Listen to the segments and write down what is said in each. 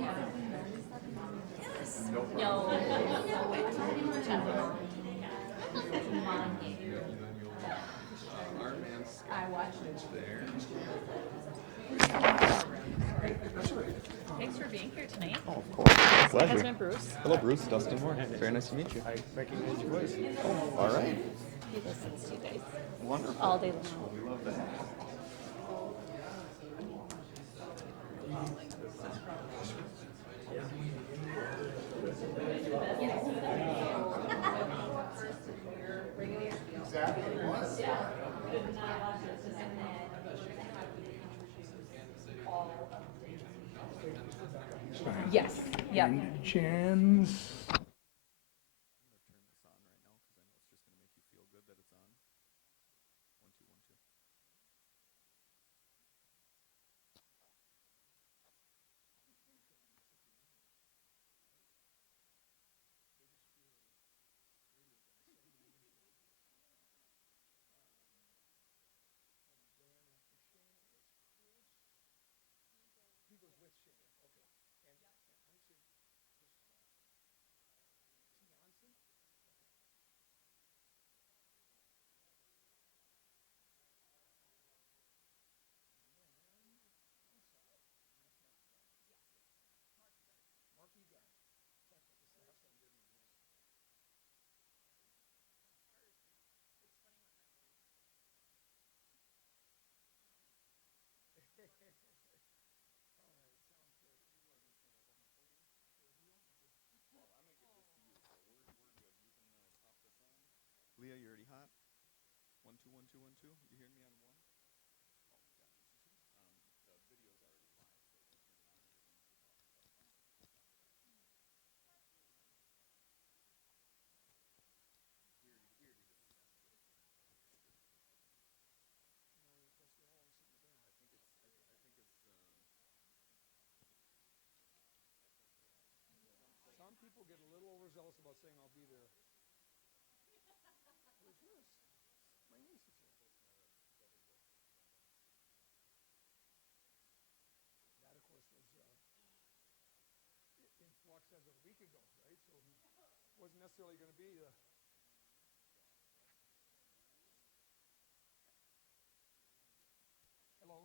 Yes. No. I watched it there. Thanks for being here tonight. Oh, of course. My Pleasure. husband Bruce. Hello, Bruce. Dustin Moore. Very nice to meet you. I recognize your voice. Oh, all right. He listens to you guys Wonderful. all day long. We love that. Yes. Yep. Chins. Leah, you already hot? 1 2 1 2 1 2. You hearing me on 1? Some people get a little overzealous about saying I'll be there. Where's this? My niece is here. That, of course, was in flux as of a week ago, right? So he wasn't necessarily going to be Hello.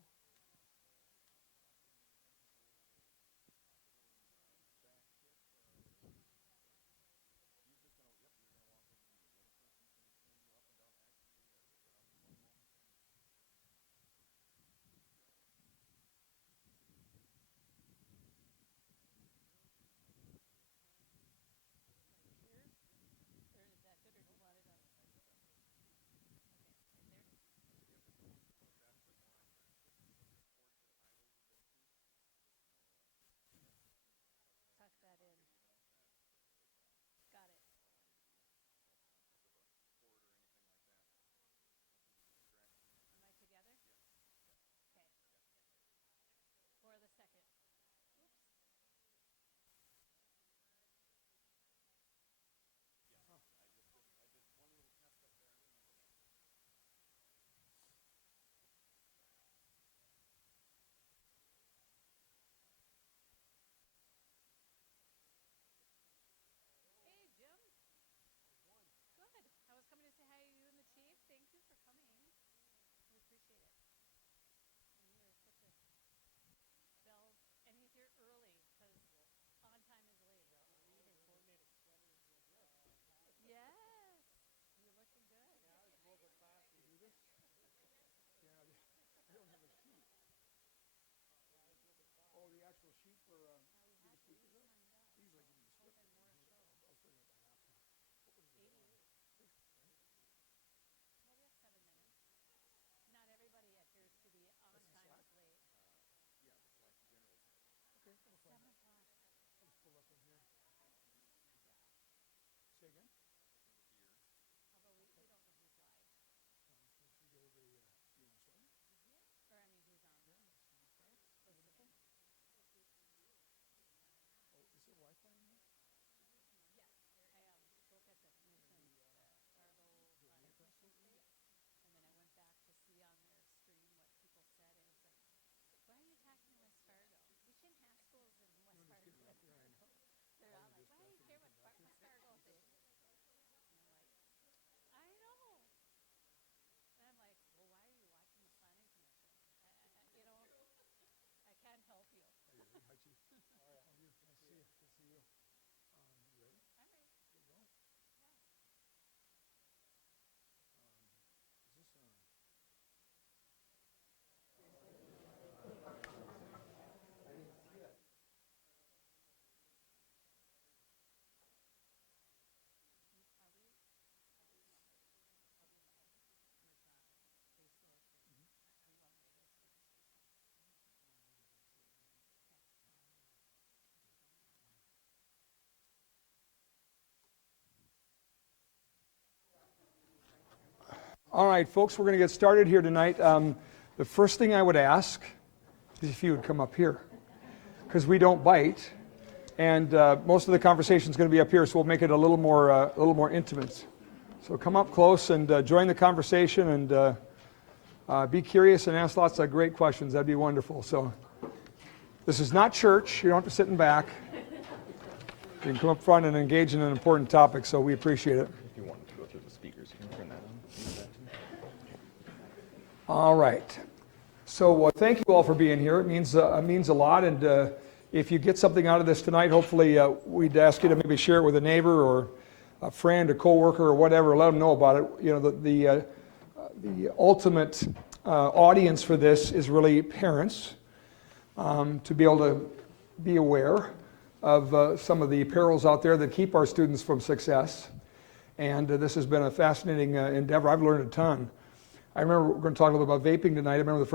All right, folks, we're going to get started here tonight. The first thing I would ask is if you would come up here, because we don't bite, and most of the conversation is going to be up here, so we'll make it a little more intimate. So come up close and join the conversation, and be curious and ask lots of great questions. That'd be wonderful. So this is not church. You don't have to sit in back. You can come up front and engage in an important topic, so we appreciate it. If you want to go through the speakers, you can turn that on. All right. So thank you all for being here. It means a lot. And if you get something out of this tonight, hopefully we'd ask you to maybe share it with a neighbor or a friend, a coworker, or whatever. Let them know about it. You know, the ultimate audience for this is really parents, to be able to be aware of some of the perils out there that keep our students from success. And this has been a fascinating endeavor. I've learned a ton. I remember we're going to talk a little about vaping tonight. I remember the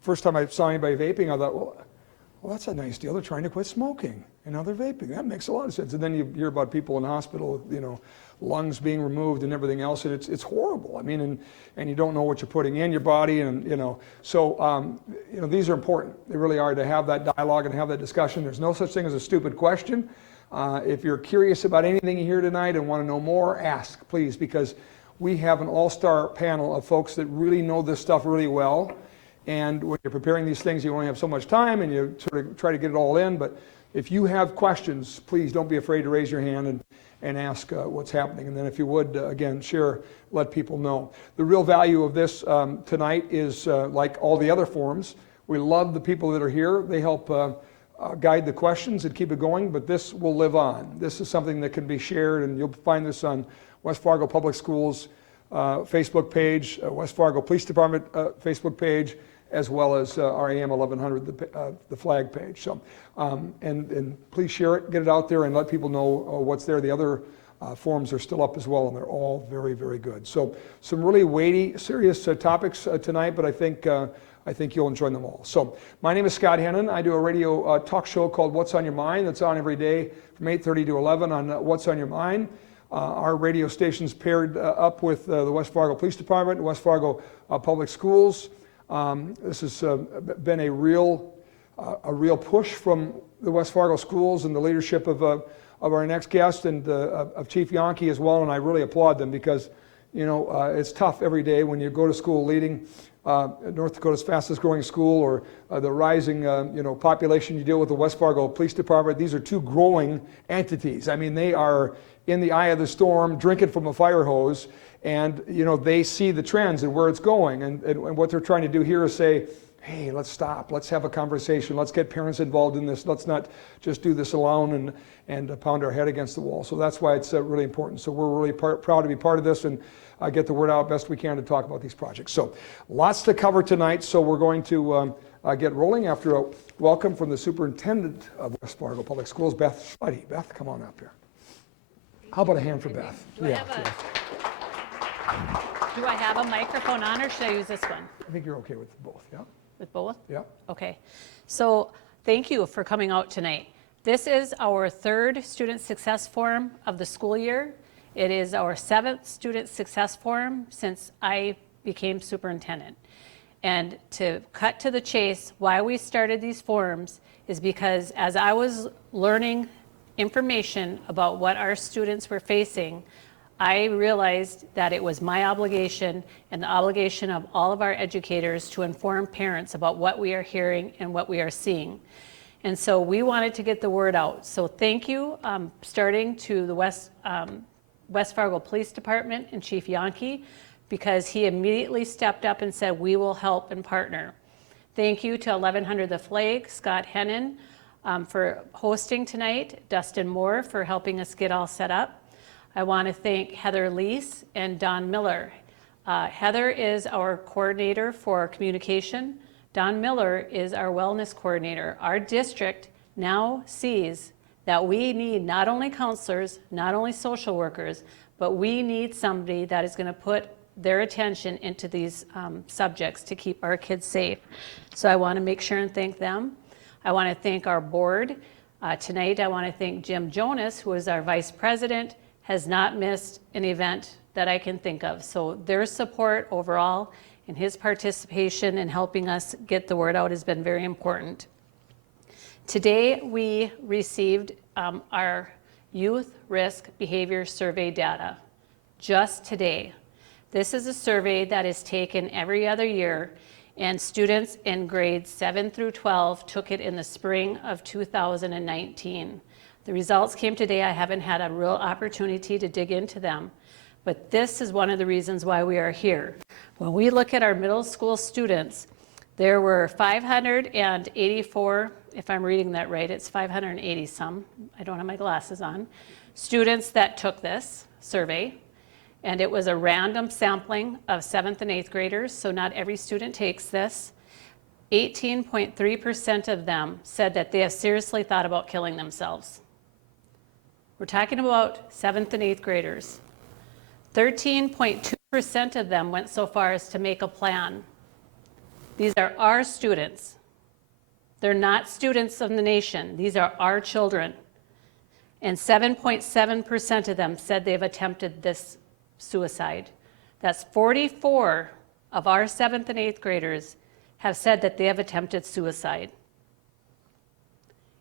first time I saw anybody vaping, I thought, well, that's a nice deal. They're trying to quit smoking, and now they're vaping. That makes a lot of sense. And then you hear about people in the hospital with, you know, lungs being removed and everything else, and it's horrible. I mean, and you don't know what you're putting in your body, and you know. So you know, these are important. They really are, to have that dialogue and have that discussion. There's no such thing as a stupid question. If you're curious about anything you hear tonight and want to know more, ask, please, because we have an all-star panel of folks that really know this stuff really well. And when you're preparing these things, you only have so much time, and you sort of try to get it all in. But if you have questions, please don't be afraid to raise your hand and ask what's happening. And then if you would, again, share, let people know. The real value of this tonight is like all the other forums. We love the people that are here. They help guide the questions and keep it going, but this will live on. This is something that can be shared, and you'll find this on West Fargo Public Schools Facebook page, West Fargo Police Department Facebook page, as well as our AM 1100, the Flag page. So, and please share it, get it out there, and let people know what's there. The other forums are still up as well, and they're all very, very good. So, some really weighty, serious topics tonight, but I think you'll enjoy them all. So, my name is Scott Hennon. I do a radio talk show called What's on Your Mind that's on every day from 8:30 to 11 on What's on Your Mind. Our radio station's paired up with the West Fargo Police Department, West Fargo Public Schools. This has been a real push from the West Fargo schools and the leadership of our next guest and of Chief Yankee as well, and I really applaud them because, you know, it's tough every day when you go to school leading North Dakota's fastest growing school, or the rising population. You deal with the West Fargo Police Department. These are two growing entities. I mean, they are in the eye of the storm, drinking from a fire hose, and you know, they see the trends and where it's going, and what they're trying to do here is say, hey, let's stop, let's have a conversation, let's get parents involved in this, let's not just do this alone and pound our head against the wall. So that's why it's really important. So we're really proud to be part of this and get the word out best we can to talk about these projects. So lots to cover tonight, so we're going to get rolling after a welcome from the superintendent of West Fargo Public Schools, Beth Schleide. Beth, come on up here. How about a hand for Beth? Do I have a microphone on, or should I use this one? I think you're okay with both, yeah? With both? Yeah. Okay. So thank you for coming out tonight. This is our third Student Success Forum of the school year. It is our 7th Student Success Forum since I became superintendent. And to cut to the chase, why we started these forums is because as I was learning information about what our students were facing, I realized that it was my obligation and the obligation of all of our educators to inform parents about what we are hearing and what we are seeing. And so we wanted to get the word out. So thank you, starting to the West Fargo Police Department and Chief Yankee, because he immediately stepped up and said, we will help and partner. Thank you to 1100 The Flag, Scott Hennon, for hosting tonight, Dustin Moore for helping us get all set up. I want to thank Heather Lease and Don Miller. Heather is our coordinator for communication. Don Miller is our wellness coordinator. Our district now sees that we need not only counselors, not only social workers, but we need somebody that is going to put their attention into these subjects to keep our kids safe. So I want to make sure and thank them. I want to thank our board. Tonight I want to thank Jim Jonas, who is our vice president, has not missed an event that I can think of. So their support overall and his participation in helping us get the word out has been very important. Today, we received our Youth Risk Behavior Survey data, just today. This is a survey that is taken every other year, and students in grades 7 through 12 took it in the spring of 2019. The results came today. I haven't had a real opportunity to dig into them, but this is one of the reasons why we are here. When we look at our middle school students, there were 584, if I'm reading that right, it's 580 some, I don't have my glasses on, students that took this survey. And it was a random sampling of 7th and 8th graders, so not every student takes this. 18.3% of them said that they have seriously thought about killing themselves. We're talking about 7th and 8th graders. 13.2% of them went so far as to make a plan. These are our students. They're not students of the nation. These are our children. And 7.7% of them said they've attempted this suicide. That's 44 of our 7th and 8th graders have said that they have attempted suicide.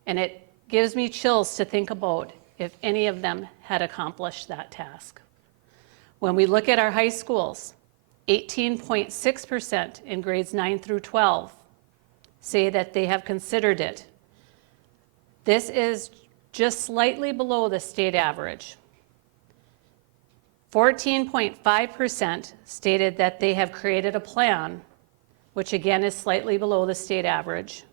And it gives me chills to think about if any of them had accomplished that task. When we look at our high schools, 18.6% in grades 9 through 12 say that they have considered it. This is just slightly below the state average. 14.5% stated that they have created a plan, which again is slightly below the state average.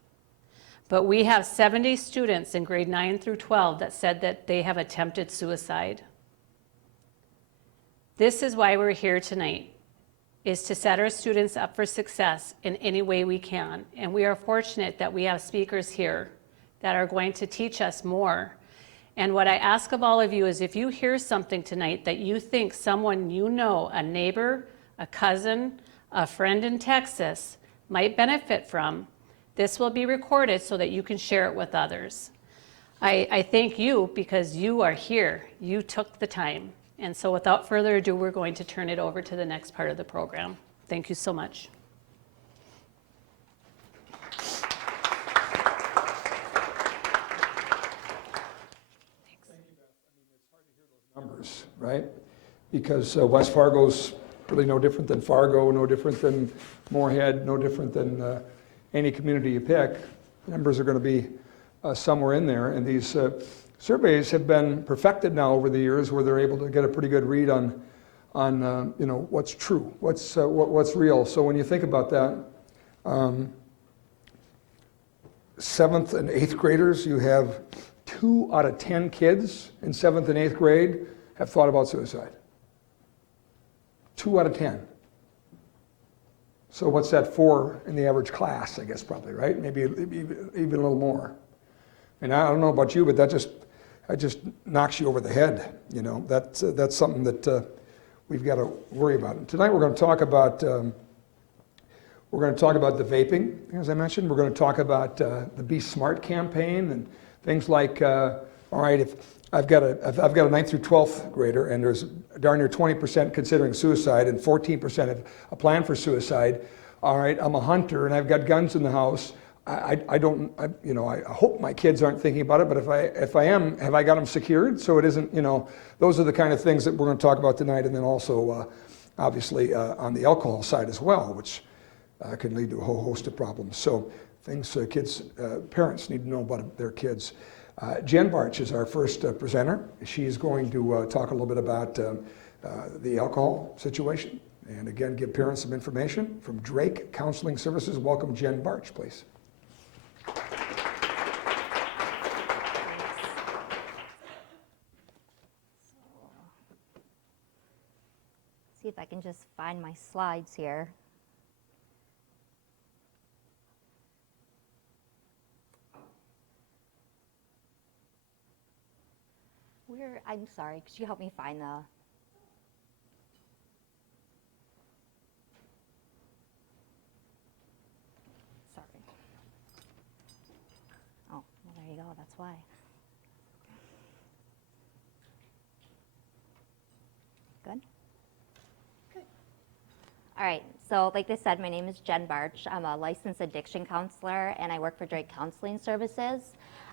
But we have 70 students in grade 9 through 12 that said that they have attempted suicide. This is why we're here tonight, is to set our students up for success in any way we can. And we are fortunate that we have speakers here that are going to teach us more. And what I ask of all of you is if you hear something tonight that you think someone you know, a neighbor, a cousin, a friend in Texas, might benefit from, this will be recorded so that you can share it with others. I thank you because you are here. You took the time. And so without further ado, we're going to turn it over to the next part of the program. Thank you so much. Numbers, right? Because West Fargo's really no different than Fargo, no different than Moorhead, no different than any community you pick. Numbers are going to be somewhere in there, and these surveys have been perfected now over the years, where they're able to get a pretty good read on you know, what's true, what's real. So when you think about that, 7th and 8th graders, you have 2 out of 10 kids in 7th and 8th grade have thought about suicide. 2 out of 10. So what's that for in the average class, I guess, probably, right? Maybe even a little more. And I don't know about you, but that just knocks you over the head. You know, that's something that we've got to worry about. And tonight we're going to talk about the vaping, as I mentioned. We're going to talk about the Be Smart campaign and things like, all right, if I've got a 9th through 12th grader and there's darn near 20% considering suicide and 14% have a plan for suicide. All right, I'm a hunter and I've got guns in the house. I hope my kids aren't thinking about it, but if I am, have I got them secured? So it isn't, you know, those are the kind of things that we're going to talk about tonight, and then also, obviously, on the alcohol side as well, which can lead to a whole host of problems. So things parents need to know about their kids. Jen Bartsch is our first presenter. She's going to talk a little bit about the alcohol situation, and again, give parents some information from Drake Counseling Services. Welcome, Jen Bartsch, please. See if I can just find my slides here. I'm sorry, could you help me find the... Sorry. Oh, well, there you go, that's why. Good. All right, so like they said, my name is Jen Bartsch. I'm a licensed addiction counselor and I work for Drake Counseling Services.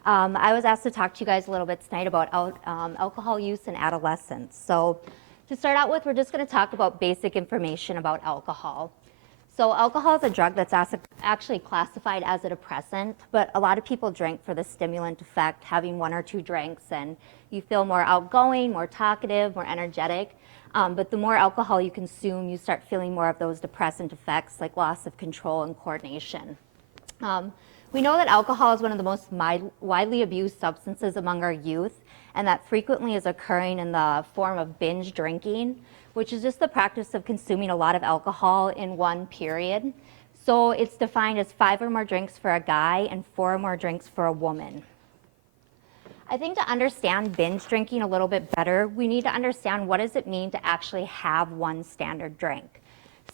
I was asked to talk to you guys a little bit tonight about alcohol use in adolescents. So to start out with, we're just gonna talk about basic information about alcohol. So alcohol is a drug that's actually classified as a depressant, but a lot of people drink for the stimulant effect, having 1 or 2 drinks, and you feel more outgoing, more talkative, more energetic. But the more alcohol you consume, you start feeling more of those depressant effects like loss of control and coordination. We know that alcohol is one of the most widely abused substances among our youth, and that frequently is occurring in the form of binge drinking, which is just the practice of consuming a lot of alcohol in one period. So it's defined as 5 or more drinks for a guy and 4 or more drinks for a woman. I think to understand binge drinking a little bit better, we need to understand what does it mean to actually have one standard drink.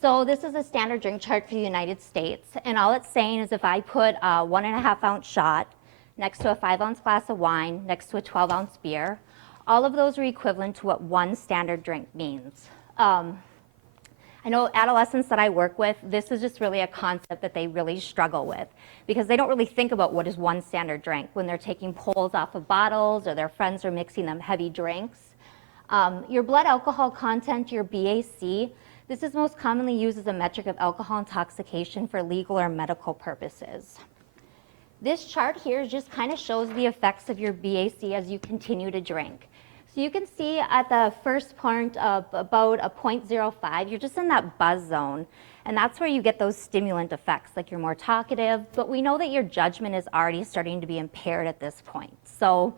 So this is a standard drink chart for the United States, and all it's saying is if I put a 1.5 ounce shot next to a 5 ounce glass of wine, next to a 12 ounce beer, all of those are equivalent to what one standard drink means. I know adolescents that I work with, this is just really a concept that they really struggle with because they don't really think about what is one standard drink when they're taking pulls off of bottles or their friends are mixing them heavy drinks. Your blood alcohol content, your BAC, this is most commonly used as a metric of alcohol intoxication for legal or medical purposes. This chart here just kind of shows the effects of your BAC as you continue to drink. So you can see at the first point of about a 0.05, you're just in that buzz zone. And that's where you get those stimulant effects, like you're more talkative, but we know that your judgment is already starting to be impaired at this point. So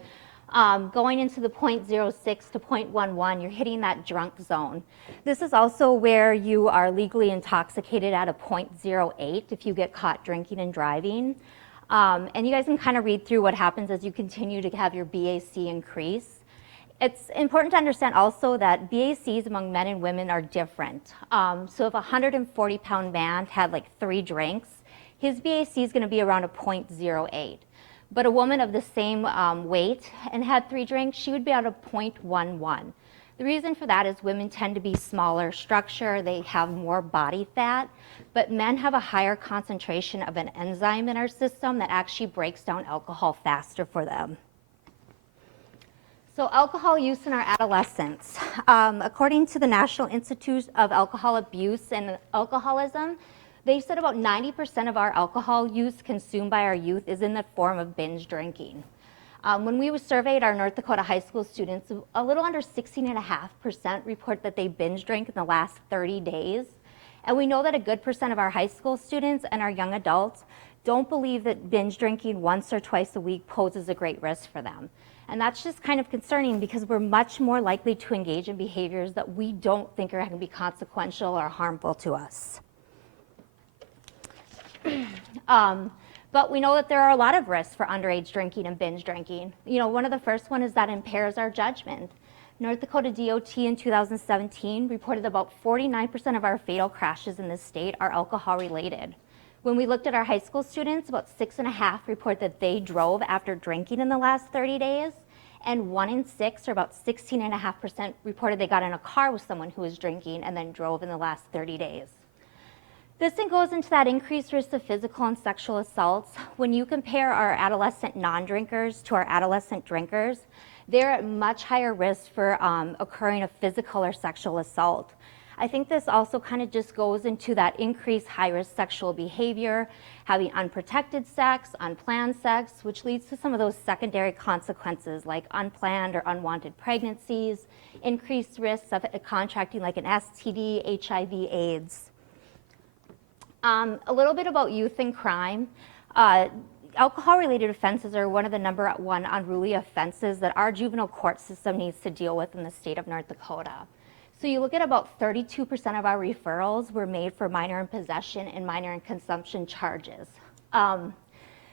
going into the 0.06 to 0.11, you're hitting that drunk zone. This is also where you are legally intoxicated at a 0.08 if you get caught drinking and driving. And you guys can kind of read through what happens as you continue to have your BAC increase. It's important to understand also that BACs among men and women are different. So if a 140-pound man had like 3 drinks, his BAC is going to be around a 0.08. But a woman of the same weight and had 3 drinks, she would be at a 0.11. The reason for that is women tend to be smaller structure, they have more body fat, but men have a higher concentration of an enzyme in our system that actually breaks down alcohol faster for them. So alcohol use in our adolescents. According to the National Institute of Alcohol Abuse and Alcoholism, they said about 90% of our alcohol use consumed by our youth is in the form of binge drinking. When we surveyed our North Dakota high school students, a little under 16.5% report that they binge drank in the last 30 days. And we know that a good percent of our high school students and our young adults don't believe that binge drinking once or twice a week poses a great risk for them. And that's just kind of concerning because we're much more likely to engage in behaviors that we don't think are going to be consequential or harmful to us. But we know that there are a lot of risks for underage drinking and binge drinking. You know, one of the first one is that impairs our judgment. North Dakota DOT in 2017 reported about 49% of our fatal crashes in this state are alcohol related. When we looked at our high school students, about 6.5 report that they drove after drinking in the last 30 days, and 1 in 6, or about 16.5%, reported they got in a car with someone who was drinking and then drove in the last 30 days. This then goes into that increased risk of physical and sexual assaults. When you compare our adolescent non-drinkers to our adolescent drinkers, they're at much higher risk for occurring a physical or sexual assault. I think this also kind of just goes into that increased high-risk sexual behavior, having unprotected sex, unplanned sex, which leads to some of those secondary consequences like unplanned or unwanted pregnancies, increased risks of contracting like an STD, HIV, AIDS. A little bit about youth and crime. Alcohol-related offenses are one of the #1 unruly offenses that our juvenile court system needs to deal with in the state of North Dakota. So you look at about 32% of our referrals were made for minor in possession and minor in consumption charges.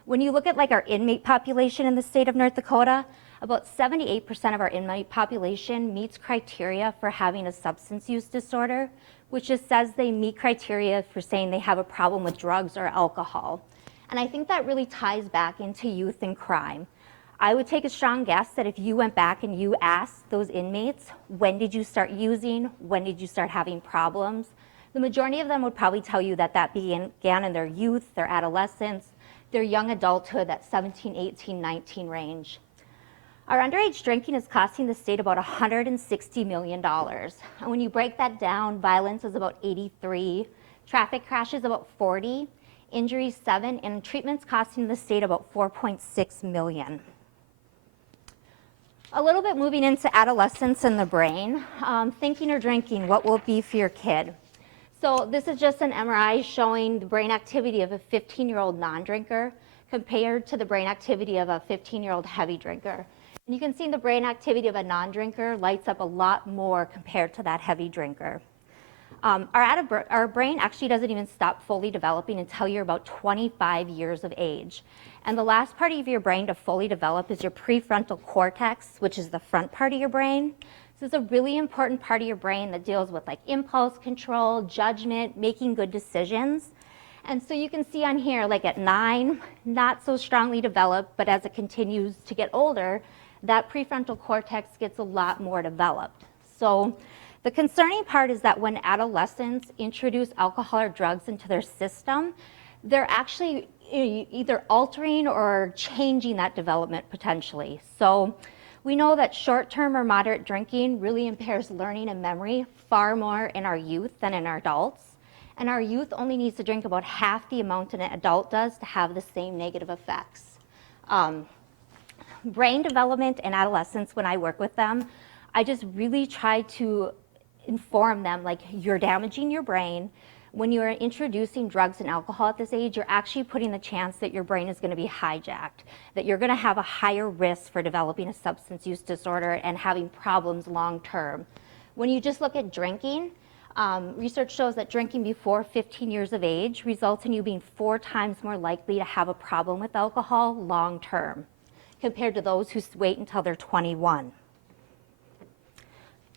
When you look at like our inmate population in the state of North Dakota, about 78% of our inmate population meets criteria for having a substance use disorder, which just says they meet criteria for saying they have a problem with drugs or alcohol. And I think that really ties back into youth and crime. I would take a strong guess that if you went back and you asked those inmates, when did you start using, when did you start having problems, the majority of them would probably tell you that that began in their youth, their adolescence, their young adulthood, that 17, 18, 19 range. Our underage drinking is costing the state about $160 million. And when you break that down, violence is about 83, traffic crashes about 40, injuries 7, and treatments costing the state about $4.6 million. A little bit moving into adolescence and the brain. Thinking or drinking, what will it be for your kid? So this is just an MRI showing the brain activity of a 15-year-old non-drinker compared to the brain activity of a 15-year-old heavy drinker. And you can see the brain activity of a non-drinker lights up a lot more compared to that heavy drinker. Our brain actually doesn't even stop fully developing until you're about 25 years of age. And the last part of your brain to fully develop is your prefrontal cortex, which is the front part of your brain. This is a really important part of your brain that deals with like impulse control, judgment, making good decisions. And so you can see on here, like at 9, not so strongly developed, but as it continues to get older, that prefrontal cortex gets a lot more developed. So the concerning part is that when adolescents introduce alcohol or drugs into their system, they're actually either altering or changing that development potentially. So we know that short-term or moderate drinking really impairs learning and memory far more in our youth than in our adults. And our youth only needs to drink about half the amount an adult does to have the same negative effects. Brain development in adolescents, when I work with them, I just really try to inform them, like, you're damaging your brain. When you're introducing drugs and alcohol at this age, you're actually putting the chance that your brain is going to be hijacked, that you're going to have a higher risk for developing a substance use disorder and having problems long term. When you just look at drinking, research shows that drinking before 15 years of age results in you being 4 times more likely to have a problem with alcohol long term compared to those who wait until they're 21.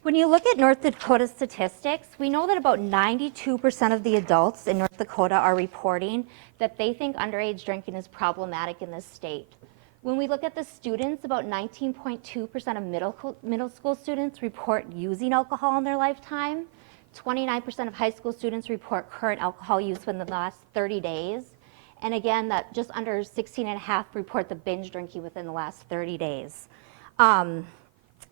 When you look at North Dakota statistics, we know that about 92% of the adults in North Dakota are reporting that they think underage drinking is problematic in this state. When we look at the students, about 19.2% of middle school students report using alcohol in their lifetime. 29% of high school students report current alcohol use within the last 30 days. And again, that just under 16.5 report the binge drinking within the last 30 days.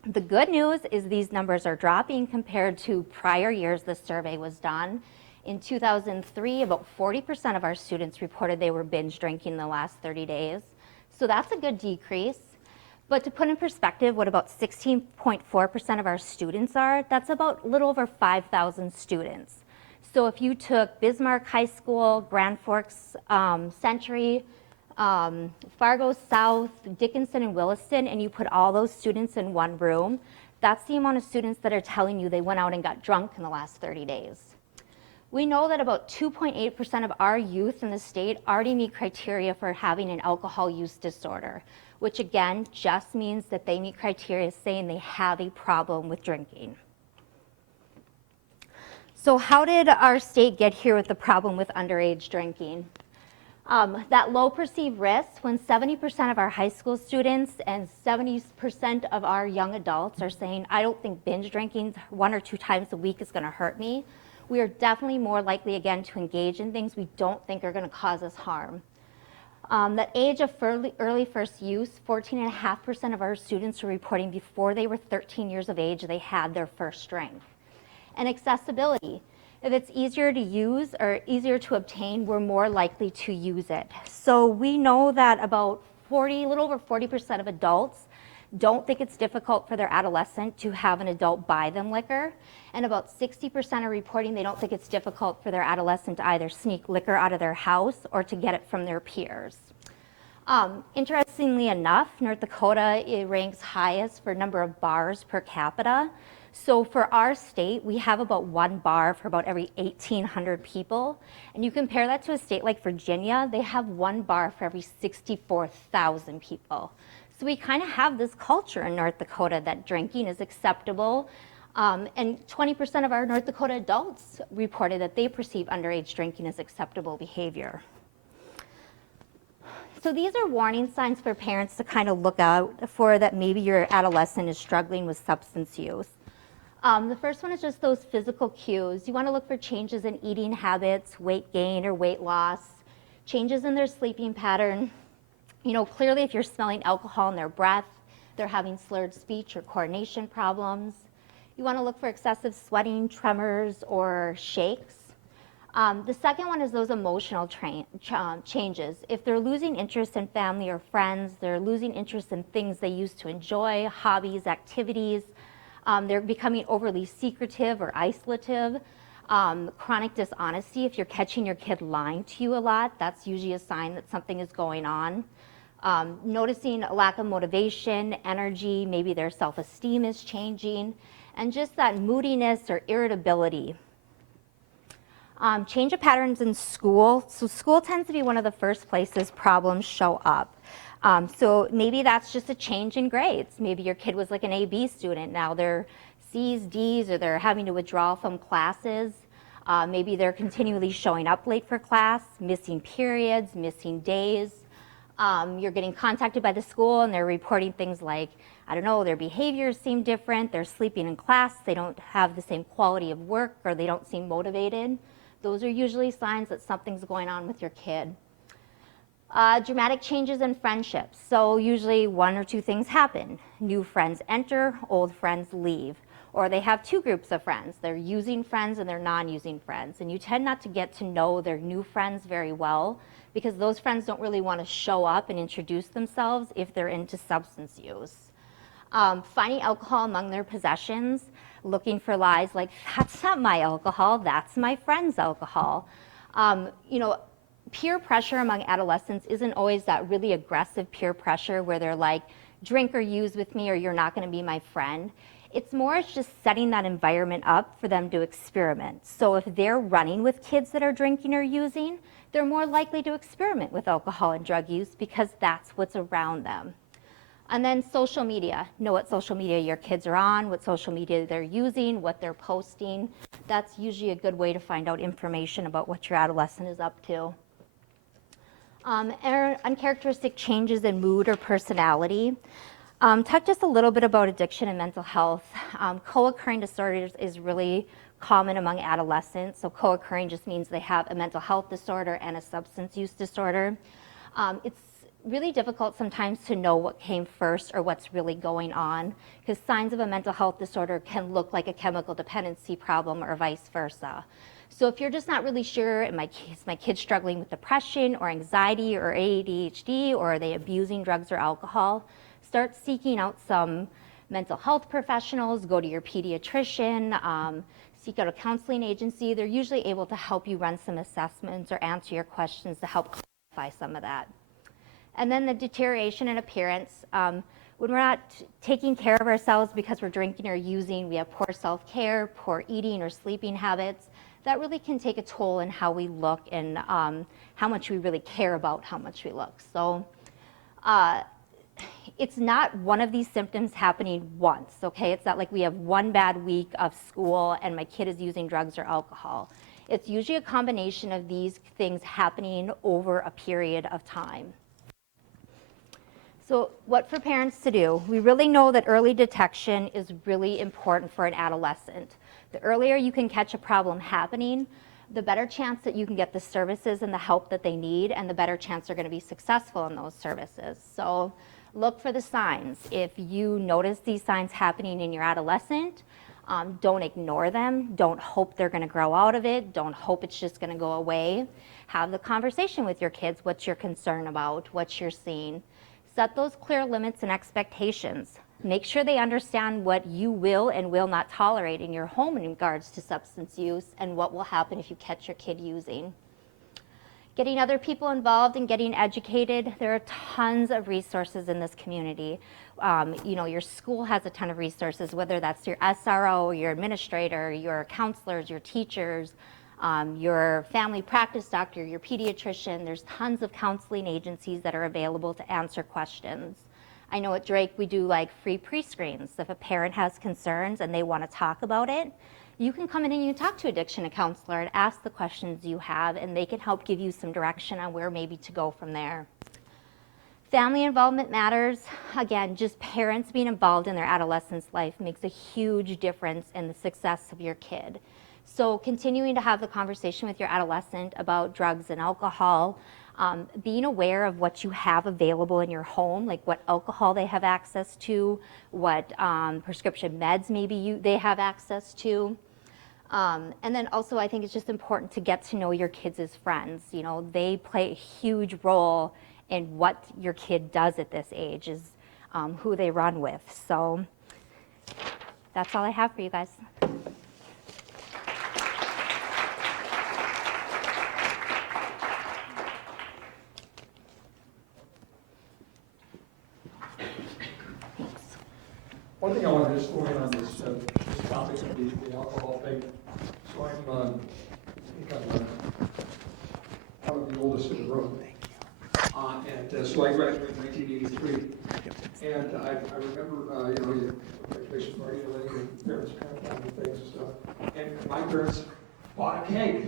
The good news is these numbers are dropping compared to prior years the survey was done. In 2003, about 40% of our students reported they were binge drinking in the last 30 days. So that's a good decrease. But to put in perspective what about 16.4% of our students are, that's about a little over 5,000 students. So if you took Bismarck High School, Grand Forks Century, Fargo South, Dickinson, and Williston, and you put all those students in one room, that's the amount of students that are telling you they went out and got drunk in the last 30 days. We know that about 2.8% of our youth in the state already meet criteria for having an alcohol use disorder, which again just means that they meet criteria saying they have a problem with drinking. So how did our state get here with the problem with underage drinking? That low perceived risk, when 70% of our high school students and 70% of our young adults are saying, I don't think binge drinking 1 or 2 times a week is going to hurt me, we are definitely more likely again to engage in things we don't think are going to cause us harm. That age of early first use, 14.5% of our students were reporting before they were 13 years of age they had their first drink. And accessibility. If it's easier to use or easier to obtain, we're more likely to use it. So we know that about a little over 40% of adults don't think it's difficult for their adolescent to have an adult buy them liquor. And about 60% are reporting they don't think it's difficult for their adolescent to either sneak liquor out of their house or to get it from their peers. Interestingly enough, North Dakota, it ranks highest for number of bars per capita. So for our state, we have about 1 bar for about every 1,800 people. And you compare that to a state like Virginia, they have 1 bar for every 64,000 people. So we kind of have this culture in North Dakota that drinking is acceptable. And 20% of our North Dakota adults reported that they perceive underage drinking as acceptable behavior. So these are warning signs for parents to kind of look out for, that maybe your adolescent is struggling with substance use. The first one is just those physical cues. You want to look for changes in eating habits, weight gain or weight loss, changes in their sleeping pattern. You know, clearly if you're smelling alcohol in their breath, they're having slurred speech or coordination problems. You want to look for excessive sweating, tremors, or shakes. The second one is those emotional changes. If they're losing interest in family or friends, they're losing interest in things they used to enjoy, hobbies, activities, they're becoming overly secretive or isolative. Chronic dishonesty, if you're catching your kid lying to you a lot, that's usually a sign that something is going on. Noticing a lack of motivation, energy, maybe their self-esteem is changing, and just that moodiness or irritability. Change of patterns in school. So school tends to be one of the first places problems show up. So maybe that's just a change in grades. Maybe your kid was like an AB student, now they're C's, D's, or they're having to withdraw from classes. Maybe they're continually showing up late for class, missing periods, missing days. You're getting contacted by the school and they're reporting things like, I don't know, their behaviors seem different, they're sleeping in class, they don't have the same quality of work, or they don't seem motivated. Those are usually signs that something's going on with your kid. Dramatic changes in friendships. So usually one or two things happen. New friends enter, old friends leave. Or they have two groups of friends. They're using friends and they're non-using friends. And you tend not to get to know their new friends very well, because those friends don't really want to show up and introduce themselves if they're into substance use. Finding alcohol among their possessions, looking for lies like, that's not my alcohol, that's my friend's alcohol. You know, peer pressure among adolescents isn't always that really aggressive peer pressure where they're like, drink or use with me or you're not going to be my friend. It's more just setting that environment up for them to experiment. So if they're running with kids that are drinking or using, they're more likely to experiment with alcohol and drug use because that's what's around them. And then social media. Know what social media your kids are on, what social media they're using, what they're posting. That's usually a good way to find out information about what your adolescent is up to. Uncharacteristic changes in mood or personality. Talk just a little bit about addiction and mental health. Co-occurring disorders is really common among adolescents. So co-occurring just means they have a mental health disorder and a substance use disorder. It's really difficult sometimes to know what came first or what's really going on, because signs of a mental health disorder can look like a chemical dependency problem or vice versa. So if you're just not really sure, is my kid struggling with depression or anxiety or ADHD, or are they abusing drugs or alcohol, start seeking out some mental health professionals, go to your pediatrician, seek out a counseling agency. They're usually able to help you run some assessments or answer your questions to help clarify some of that. And then the deterioration in appearance. When we're not taking care of ourselves because we're drinking or using, we have poor self-care, poor eating or sleeping habits. That really can take a toll in how we look and how much we really care about how much we look. So it's not one of these symptoms happening once, okay? It's not like we have one bad week of school and my kid is using drugs or alcohol. It's usually a combination of these things happening over a period of time. So what for parents to do? We really know that early detection is really important for an adolescent. The earlier you can catch a problem happening, the better chance that you can get the services and the help that they need, and the better chance they're going to be successful in those services. So look for the signs. If you notice these signs happening in your adolescent, don't ignore them. Don't hope they're going to grow out of it. Don't hope it's just going to go away. Have the conversation with your kids. What's your concern about? What you're seeing. Set those clear limits and expectations. Make sure they understand what you will and will not tolerate in your home in regards to substance use and what will happen if you catch your kid using. Getting other people involved and getting educated. There are tons of resources in this community. You know, your school has a ton of resources, whether that's your SRO, your administrator, your counselors, your teachers, your family practice doctor, your pediatrician. There's tons of counseling agencies that are available to answer questions. I know at Drake we do like free pre-screens. If a parent has concerns and they want to talk about it, you can come in and you talk to addiction counselor and ask the questions you have, and they can help give you some direction on where maybe to go from there. Family involvement matters. Again, just parents being involved in their adolescent's life makes a huge difference in the success of your kid. So continuing to have the conversation with your adolescent about drugs and alcohol, being aware of what you have available in your home, like what alcohol they have access to, what prescription meds maybe they have access to. And then also I think it's just important to get to know your kids as friends. You know, they play a huge role in what your kid does at this age, is who they run with. So that's all I have for you guys. One thing I wanted to just throw in on this topic of the alcohol thing. So I think I'm one of the oldest in the room. And so I graduated in 1983. And I remember, your graduation party, your parents kind of having things and stuff. And my parents bought a cake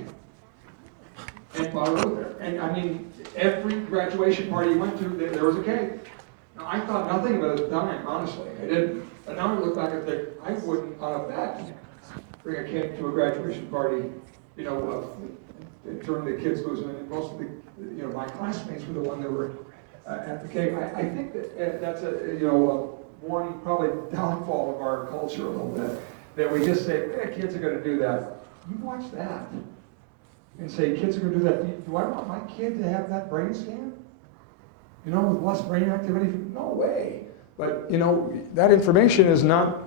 and bought it over there. And I mean, every graduation party you went to, there was a cake. Now, I thought nothing of it at the time, honestly. I didn't. But now I look back and think, I wouldn't on a bet bring a cake to a graduation party, during the kids losing, and most of the, my classmates were the one that were at the cake. I think that that's one probably downfall of our culture a little bit, that we just say, kids are going to do that. You watch that and say, kids are going to do that. Do I want my kid to have that brain scan? With less brain activity? No way. But, that information is not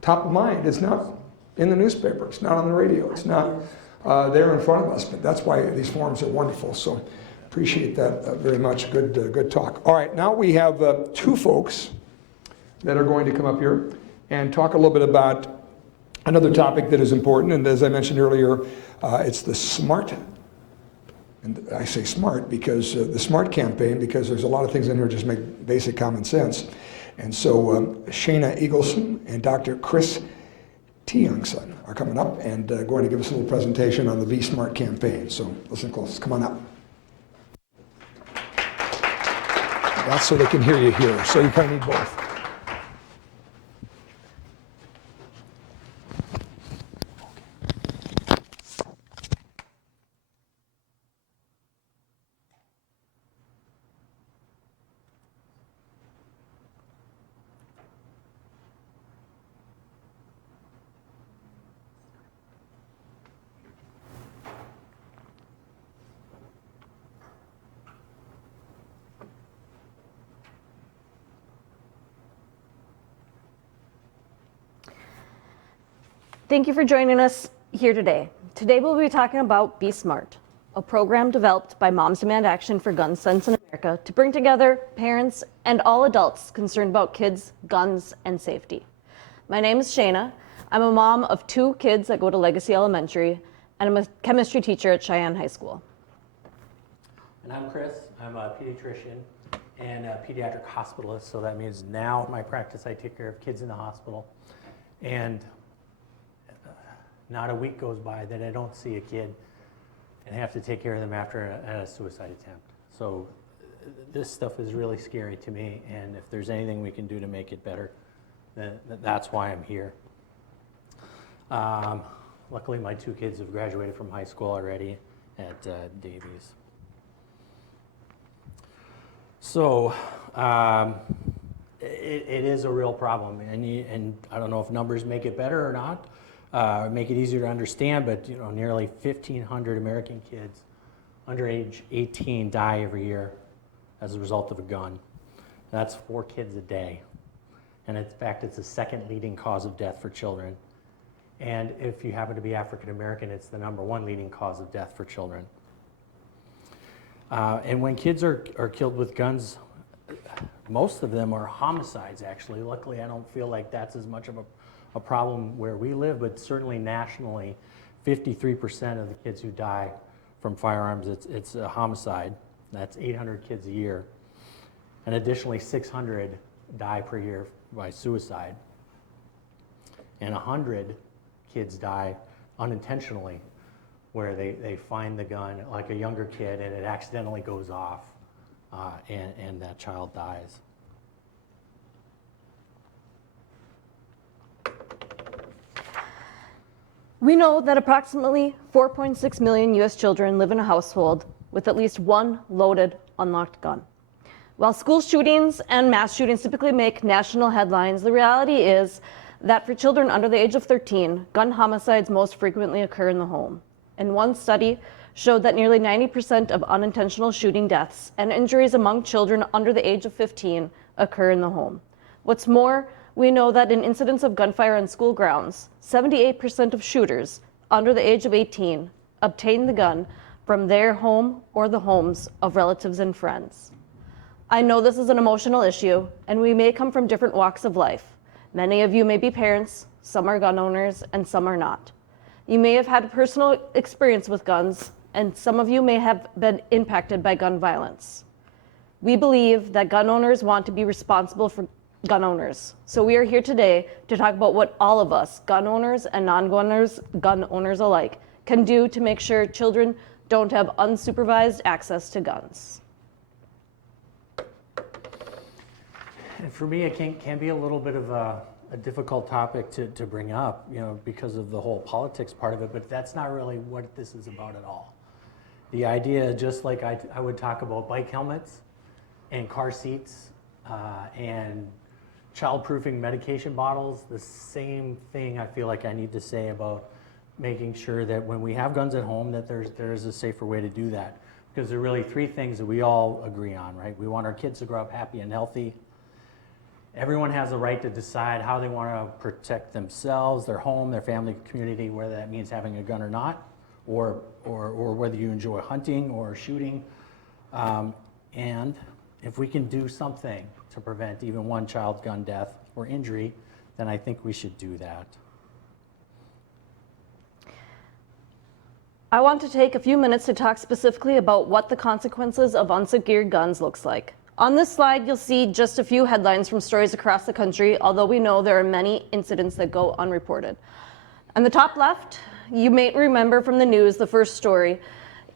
top of mind. It's not in the newspaper. It's not on the radio. It's not there in front of us. But that's why these forums are wonderful. So appreciate that very much. Good talk. All right, now we have two folks that are going to come up here and talk a little bit about another topic that is important. And as I mentioned earlier, it's the SMART. And I say SMART because the SMART campaign, because there's a lot of things in here just make basic common sense. And so Shaina Eagleson and Dr. Chris Tiongson are coming up and going to give us a little presentation on the V-SMART campaign. So listen close. Come on up. That's so they can hear you here. So you kind of need both. Thank you for joining us here today. Today we'll be talking about Be Smart, a program developed by Moms Demand Action for Gun Sense in America to bring together parents and all adults concerned about kids, guns, and safety. My name is Shaina. I'm a mom of 2 kids that go to Legacy Elementary, and I'm a chemistry teacher at Cheyenne High School. And I'm Chris. I'm a pediatrician and a pediatric hospitalist, so that means now in my practice I take care of kids in the hospital. And not a week goes by that I don't see a kid and have to take care of them after a suicide attempt. So this stuff is really scary to me, and if there's anything we can do to make it better, then that's why I'm here. Luckily, my 2 kids have graduated from high school already at Davies. So it is a real problem, and I don't know if numbers make it better or not. Make it easier to understand, but nearly 1,500 American kids under age 18 die every year as a result of a gun. That's 4 kids a day. And in fact, it's the second leading cause of death for children. And if you happen to be African American, it's the #1 leading cause of death for children. And when kids are killed with guns, most of them are homicides, actually. Luckily, I don't feel like that's as much of a problem where we live, but certainly nationally, 53% of the kids who die from firearms, it's a homicide. That's 800 kids a year. And additionally, 600 die per year by suicide. And 100 kids die unintentionally, where they find the gun, like a younger kid, and it accidentally goes off and that child dies. We know that approximately 4.6 million US children live in a household with at least one loaded, unlocked gun. While school shootings and mass shootings typically make national headlines, the reality is that for children under the age of 13, gun homicides most frequently occur in the home. And one study showed that nearly 90% of unintentional shooting deaths and injuries among children under the age of 15 occur in the home. What's more, we know that in incidents of gunfire on school grounds, 78% of shooters under the age of 18 obtain the gun from their home or the homes of relatives and friends. I know this is an emotional issue, and we may come from different walks of life. Many of you may be parents, some are gun owners, and some are not. You may have had personal experience with guns, and some of you may have been impacted by gun violence. We believe that gun owners want to be responsible for gun owners. So we are here today to talk about what all of us, gun owners and non-gun owners alike, can do to make sure children don't have unsupervised access to guns. And for me, it can be a little bit of a difficult topic to bring up, because of the whole politics part of it, but that's not really what this is about at all. The idea, just like I would talk about bike helmets and car seats and child-proofing medication bottles, the same thing I feel like I need to say about making sure that when we have guns at home that there is a safer way to do that. Because there are really three things that we all agree on, right? We want our kids to grow up happy and healthy. Everyone has a right to decide how they want to protect themselves, their home, their family, community, whether that means having a gun or not, or whether you enjoy hunting or shooting. And if we can do something to prevent even one child's gun death or injury, then I think we should do that. I want to take a few minutes to talk specifically about what the consequences of unsecured guns looks like. On this slide, you'll see just a few headlines from stories across the country, although we know there are many incidents that go unreported. On the top left, you may remember from the news the first story.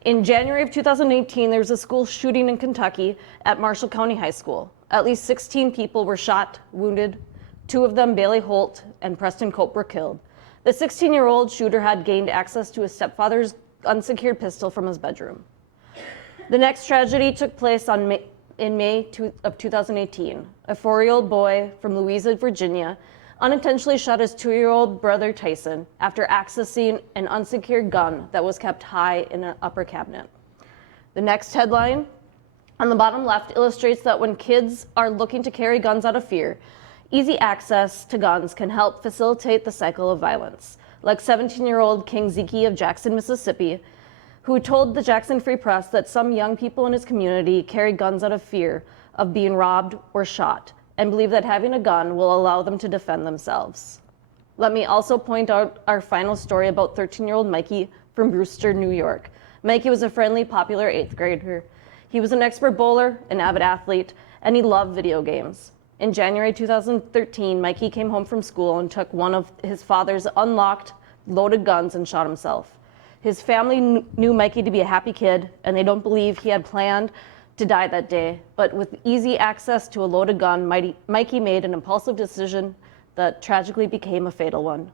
In January of 2018, there was a school shooting in Kentucky at Marshall County High School. At least 16 people were shot, wounded. 2 of them, Bailey Holt and Preston Cope, were killed. The 16-year-old shooter had gained access to his stepfather's unsecured pistol from his bedroom. The next tragedy took place in May of 2018. A 4-year-old boy from Louisa, Virginia, unintentionally shot his 2-year-old brother Tyson after accessing an unsecured gun that was kept high in an upper cabinet. The next headline on the bottom left illustrates that when kids are looking to carry guns out of fear, easy access to guns can help facilitate the cycle of violence. Like 17-year-old King Zeke of Jackson, Mississippi, who told the Jackson Free Press that some young people in his community carry guns out of fear of being robbed or shot, and believe that having a gun will allow them to defend themselves. Let me also point out our final story about 13-year-old Mikey from Brewster, New York. Mikey was a friendly, popular 8th grader. He was an expert bowler, an avid athlete, and he loved video games. In January 2013, Mikey came home from school and took one of his father's unlocked, loaded guns and shot himself. His family knew Mikey to be a happy kid, and they don't believe he had planned to die that day, but with easy access to a loaded gun, Mikey made an impulsive decision that tragically became a fatal one.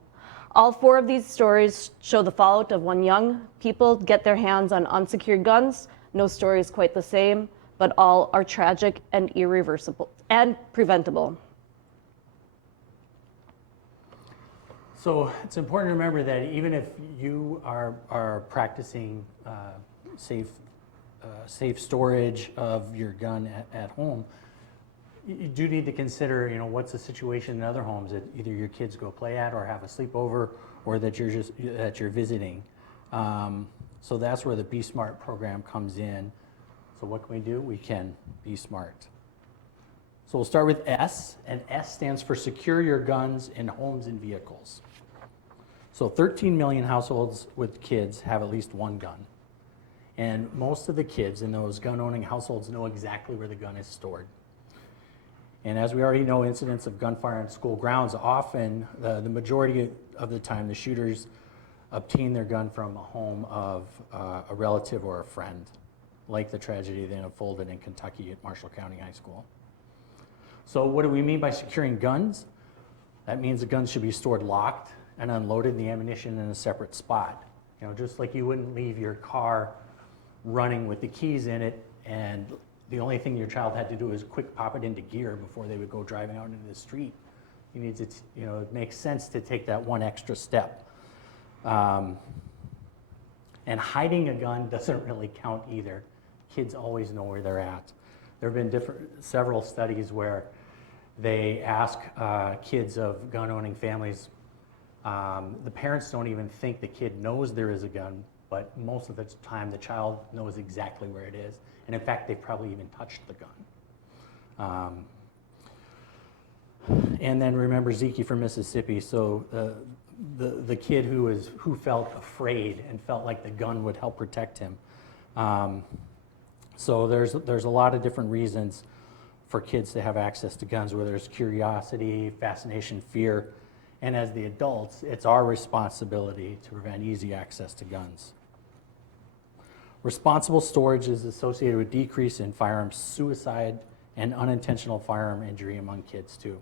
All 4 of these stories show the fallout of when young people get their hands on unsecured guns. No story is quite the same, but all are tragic and irreversible and preventable. So it's important to remember that even if you are practicing safe storage of your gun at home, you do need to consider, what's the situation in other homes that either your kids go play at or have a sleepover, or that you're visiting. So that's where the Be Smart program comes in. So what can we do? We can be smart. So we'll start with S, and S stands for Secure Your Guns in Homes and Vehicles. So 13 million households with kids have at least one gun. And most of the kids in those gun-owning households know exactly where the gun is stored. And as we already know, incidents of gunfire on school grounds, often, the majority of the time, the shooters obtain their gun from a home of a relative or a friend. like the tragedy that unfolded in Kentucky at Marshall County High School. So what do we mean by securing guns? That means the guns should be stored locked and unloaded, and the ammunition in a separate spot. You know, just like you wouldn't leave your car running with the keys in it, and the only thing your child had to do is quick pop it into gear before they would go driving out into the street. You need to, you know, it makes sense to take that one extra step. And hiding a gun doesn't really count either. Kids always know where they're at. There have been several studies where they ask kids of gun-owning families, the parents don't even think the kid knows there is a gun, but most of the time the child knows exactly where it is. And in fact, they've probably even touched the gun. And then remember Zeke from Mississippi. So the kid who felt afraid and felt like the gun would help protect him. So there's a lot of different reasons for kids to have access to guns, whether it's curiosity, fascination, fear. And as the adults, it's our responsibility to prevent easy access to guns. Responsible storage is associated with decrease in firearm suicide and unintentional firearm injury among kids too.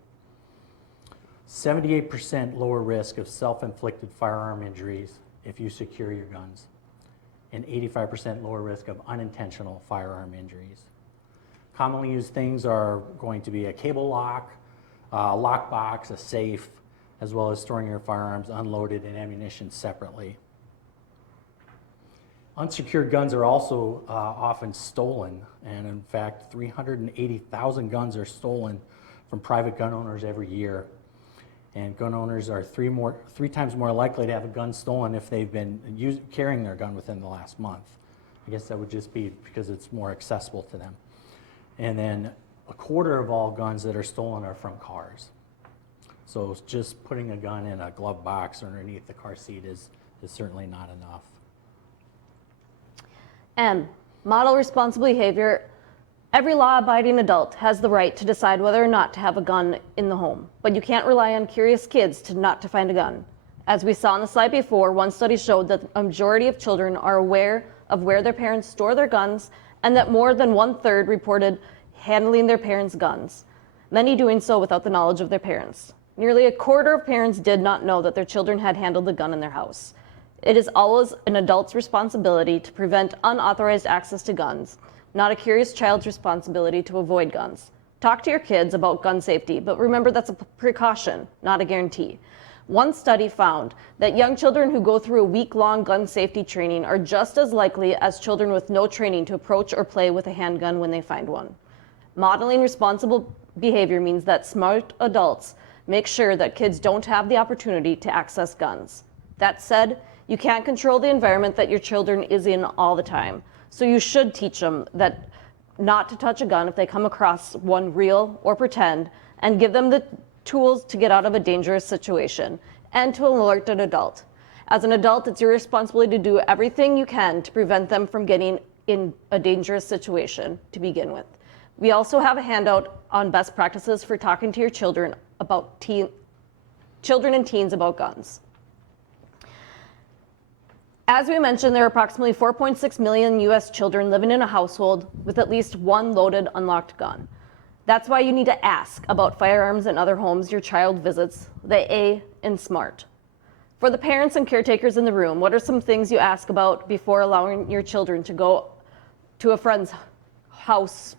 78% lower risk of self-inflicted firearm injuries if you secure your guns, and 85% lower risk of unintentional firearm injuries. Commonly used things are going to be a cable lock, a lockbox, a safe, as well as storing your firearms unloaded and ammunition separately. Unsecured guns are also often stolen, and in fact, 380,000 guns are stolen from private gun owners every year. And gun owners are three times more likely to have a gun stolen if they've been carrying their gun within the last month. I guess that would just be because it's more accessible to them. And then a quarter of all guns that are stolen are from cars. So just putting a gun in a glove box or underneath the car seat is certainly not enough. M, model responsible behavior. Every law-abiding adult has the right to decide whether or not to have a gun in the home, but you can't rely on curious kids not to find a gun. As we saw on the slide before, one study showed that a majority of children are aware of where their parents store their guns, and that more than 1/3 reported handling their parents' guns, many doing so without the knowledge of their parents. Nearly a quarter of parents did not know that their children had handled the gun in their house. It is always an adult's responsibility to prevent unauthorized access to guns, not a curious child's responsibility to avoid guns. Talk to your kids about gun safety, but remember that's a precaution, not a guarantee. One study found that young children who go through a week-long gun safety training are just as likely as children with no training to approach or play with a handgun when they find one. Modeling responsible behavior means that smart adults make sure that kids don't have the opportunity to access guns. That said, you can't control the environment that your children is in all the time. So you should teach them that not to touch a gun if they come across one real or pretend, and give them the tools to get out of a dangerous situation and to alert an adult. As an adult, it's your responsibility to do everything you can to prevent them from getting in a dangerous situation to begin with. We also have a handout on best practices for talking to your children about children and teens about guns. As we mentioned, there are approximately 4.6 million US children living in a household with at least one loaded, unlocked gun. That's why you need to ask about firearms in other homes your child visits, the A in SMART. For the parents and caretakers in the room, what are some things you ask about before allowing your children to go to a friend's house?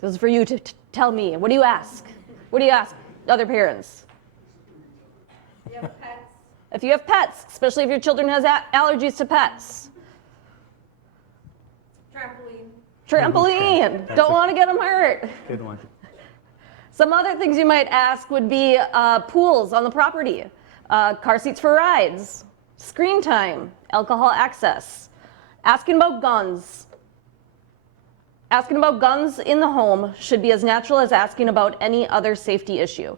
This is for you to tell me. What do you ask? What do you ask other parents? Do you have pets? If you have pets, especially if your children has allergies to pets. Trampoline. Don't want to get them hurt. Good one. Some other things you might ask would be pools on the property, car seats for rides, screen time, alcohol access, asking about guns. Asking about guns in the home should be as natural as asking about any other safety issue.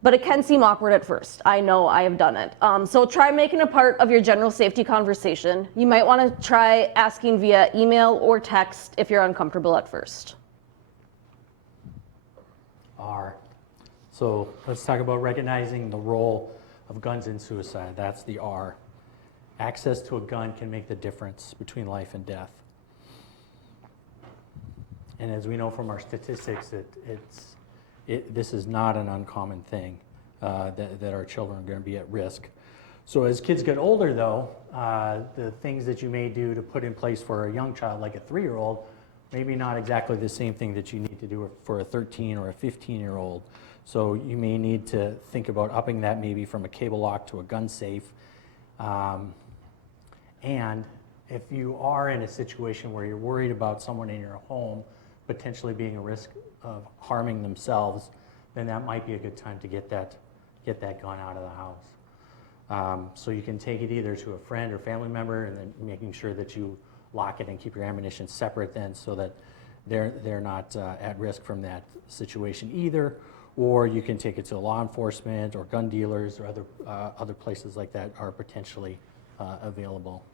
But it can seem awkward at first. I know, I have done it. So try making it a part of your general safety conversation. You might want to try asking via email or text if you're uncomfortable at first. R. So let's talk about recognizing the role of guns in suicide. That's the R. Access to a gun can make the difference between life and death. And as we know from our statistics, this is not an uncommon thing, that our children are going to be at risk. So as kids get older, though, the things that you may do to put in place for a young child, like a 3-year-old, maybe not exactly the same thing that you need to do for a 13 or a 15-year-old. So you may need to think about upping that maybe from a cable lock to a gun safe. And if you are in a situation where you're worried about someone in your home potentially being a risk of harming themselves, then that might be a good time to get that gun out of the house. So you can take it either to a friend or family member, and then making sure that you lock it and keep your ammunition separate then, so that they're not at risk from that situation either. Or you can take it to law enforcement or gun dealers or other places like that are potentially available.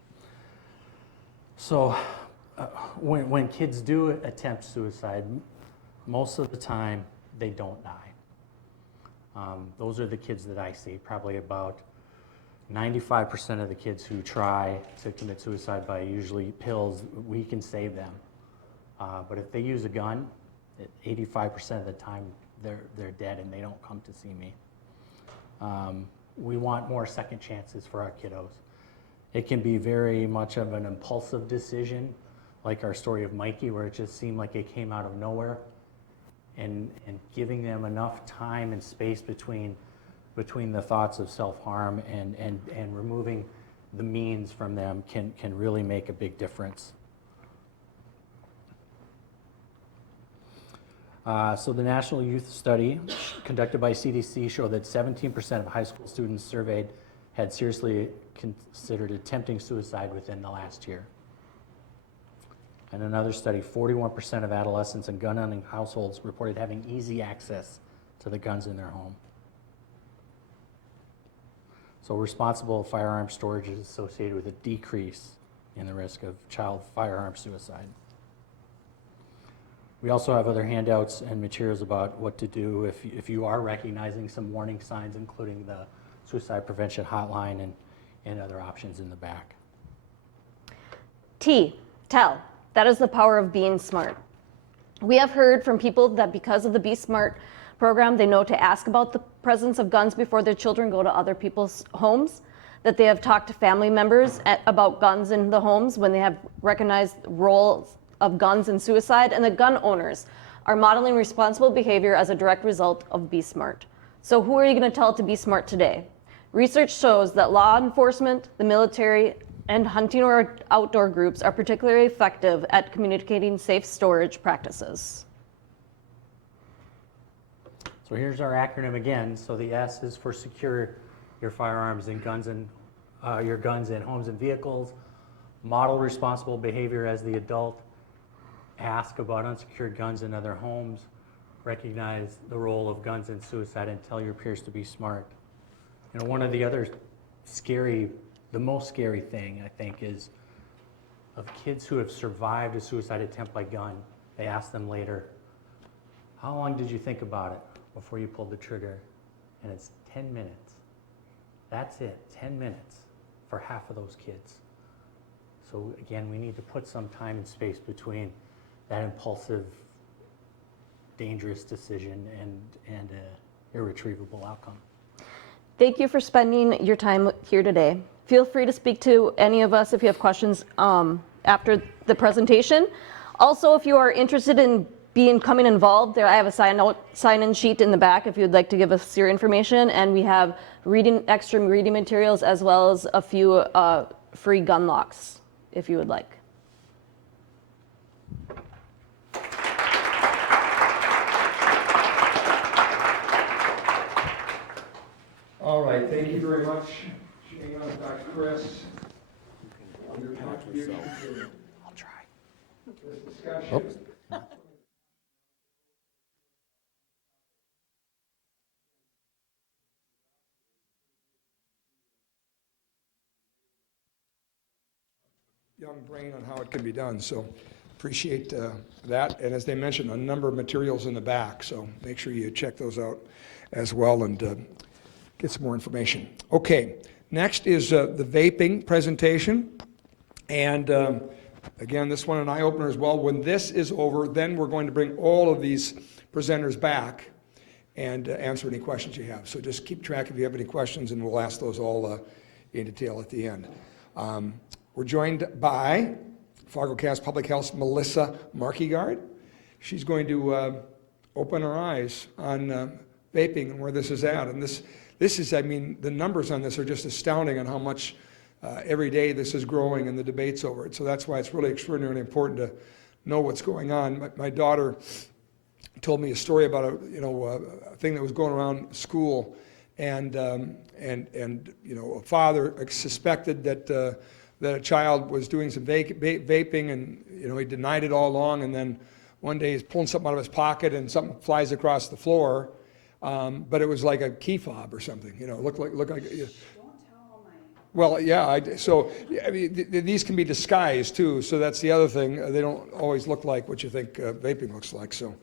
So when kids do attempt suicide, most of the time they don't die. Those are the kids that I see. Probably about 95% of the kids who try to commit suicide by usually pills, we can save them. But if they use a gun, 85% of the time they're dead and they don't come to see me. We want more second chances for our kiddos. It can be very much of an impulsive decision, like our story of Mikey, where it just seemed like it came out of nowhere. And giving them enough time and space between the thoughts of self-harm and removing the means from them can really make a big difference. So the National Youth Study conducted by CDC showed that 17% of high school students surveyed had seriously considered attempting suicide within the last year. In another study, 41% of adolescents in gun-owning households reported having easy access to the guns in their home. So responsible firearm storage is associated with a decrease in the risk of child firearm suicide. We also have other handouts and materials about what to do if you are recognizing some warning signs, including the suicide prevention hotline and other options in the back. Tell. That is the power of being smart. We have heard from people that because of the Be Smart program, they know to ask about the presence of guns before their children go to other people's homes, that they have talked to family members about guns in the homes when they have recognized roles of guns in suicide, and the gun owners are modeling responsible behavior as a direct result of Be Smart. So who are you going to tell to be smart today? Research shows that law enforcement, the military, and hunting or outdoor groups are particularly effective at communicating safe storage practices. So here's our acronym again. So the S is for secure your firearms and guns and your guns in homes and vehicles. Model responsible behavior as the adult. Ask about unsecured guns in other homes. Recognize the role of guns in suicide and tell your peers to be smart. You know, one of the other the most scary thing, I think, is of kids who have survived a suicide attempt by gun. They ask them later, how long did you think about it before you pulled the trigger? And it's 10 minutes. That's it, 10 minutes for half of those kids. So again, we need to put some time and space between that impulsive, dangerous decision and an irretrievable outcome. Thank you for spending your time here today. Feel free to speak to any of us if you have questions after the presentation. Also, if you are interested in becoming involved, I have a sign-in sheet in the back if you'd like to give us your information, and we have extra reading materials as well as a few free gun locks if you would like. All right, thank you very much, Shaina, Dr. Chris. Your contribution to I'll try. this discussion. Young brain on how it can be done, so appreciate that. And as they mentioned, a number of materials in the back, so make sure you check those out as well and get some more information. Okay, Next is the vaping presentation. And again, this one an eye-opener as well. When this is over, then we're going to bring all of these presenters back and answer any questions you have. So just keep track if you have any questions, and we'll ask those all in detail at the end. We're joined by Fargo Public Health's Melissa Markegard. She's going to open our eyes on vaping and where this is at. And this is, I mean, the numbers on this are just astounding on how much every day this is growing and the debates over it. So that's why it's really extraordinarily important to know what's going on. My daughter told me a story about a thing that was going around school, and a father suspected that a child was doing some vaping, and he denied it all along, and then one day he's pulling something out of his pocket and something flies across the floor, but it was like a key fob or something. Looked like. Don't tell my. Well, yeah. These can be disguised too. So that's the other thing. They don't always look like what you think vaping looks like. So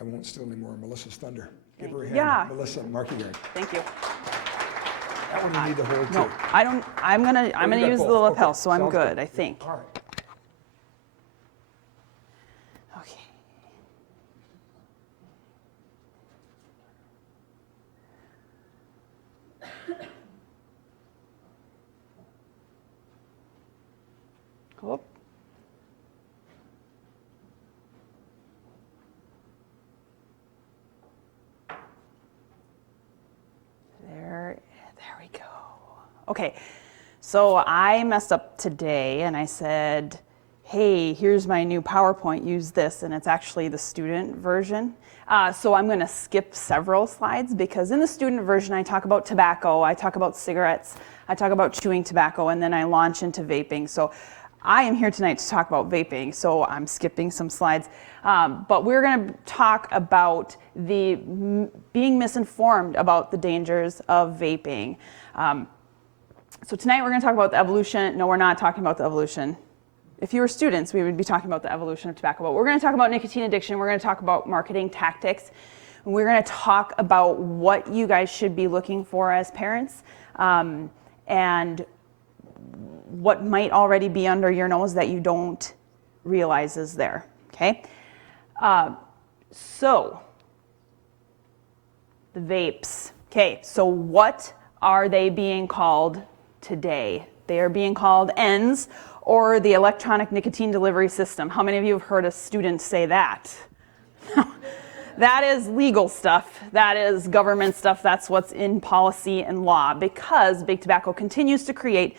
I won't steal any more of Melissa's thunder. Give her a hand, Yeah. Melissa Markegard. Thank you. That one you need to hold too. No, I don't. I'm gonna got use the both. lapel, Okay, so I'm sounds good. I think. All right. Okay. Whoop. There we go. Okay, so I messed up today and I said, hey, here's my new PowerPoint, use this, and it's actually the student version. So I'm gonna skip several slides because in the student version I talk about tobacco, I talk about cigarettes, I talk about chewing tobacco, and then I launch into vaping. So I am here tonight to talk about vaping, so I'm skipping some slides. But we're going to talk about being misinformed about the dangers of vaping. So tonight we're going to talk about the evolution. No, we're not talking about the evolution. If you were students, we would be talking about the evolution of tobacco. But we're going to talk about nicotine addiction. We're going to talk about marketing tactics. And we're going to talk about what you guys should be looking for as parents, and what might already be under your nose that you don't realize is there, okay? So, the vapes. Okay, so what are they being called today? They are being called ENDS, or the electronic nicotine delivery system. How many of you have heard a student say that? That is legal stuff. That is government stuff. That's what's in policy and law, because big tobacco continues to create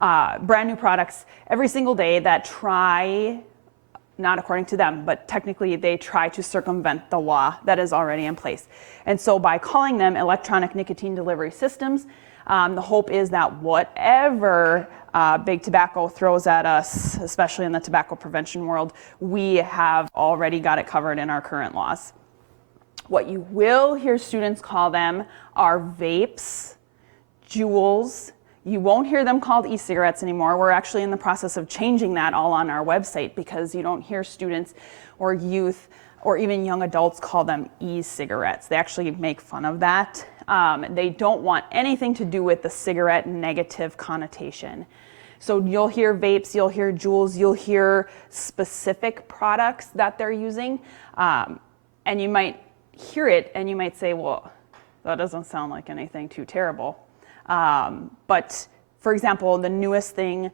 brand new products every single day that try, not according to them, but technically they try to circumvent the law that is already in place. And so by calling them electronic nicotine delivery systems, the hope is that whatever big tobacco throws at us, especially in the tobacco prevention world, we have already got it covered in our current laws. What you will hear students call them are vapes, jewels. You won't hear them called e-cigarettes anymore. We're actually in the process of changing that all on our website, because you don't hear students or youth or even young adults call them e-cigarettes. They actually make fun of that. They don't want anything to do with the cigarette negative connotation. So you'll hear vapes, you'll hear jewels, you'll hear specific products that they're using, and you might hear it and you might say, well, that doesn't sound like anything too terrible. But for example, the newest thing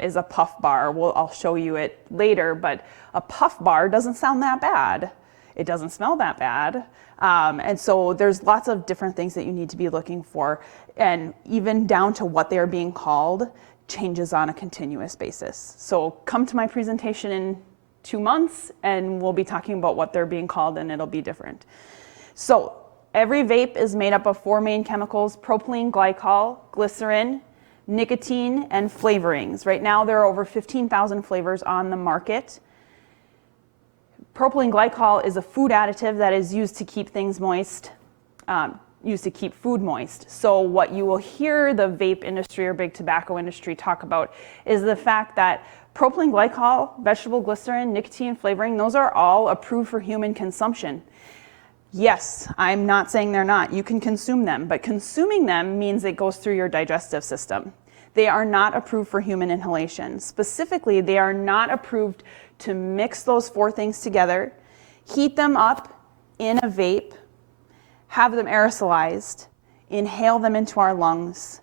is a puff bar. I'll show you it later, but a puff bar doesn't sound that bad. It doesn't smell that bad. And so there's lots of different things that you need to be looking for, and even down to what they are being called changes on a continuous basis. So come to my presentation in 2 months and we'll be talking about what they're being called, and it'll be different. So every vape is made up of 4 main chemicals: propylene glycol, glycerin, nicotine, and flavorings. Right now there are over 15,000 flavors on the market. Propylene glycol is a food additive that is used to keep things moist, used to keep food moist. So what you will hear the vape industry or big tobacco industry talk about is the fact that propylene glycol, vegetable glycerin, nicotine flavoring, those are all approved for human consumption. Yes, I'm not saying they're not. You can consume them, but consuming them means it goes through your digestive system. They are not approved for human inhalation. Specifically, they are not approved to mix those 4 things together, heat them up in a vape, have them aerosolized, inhale them into our lungs.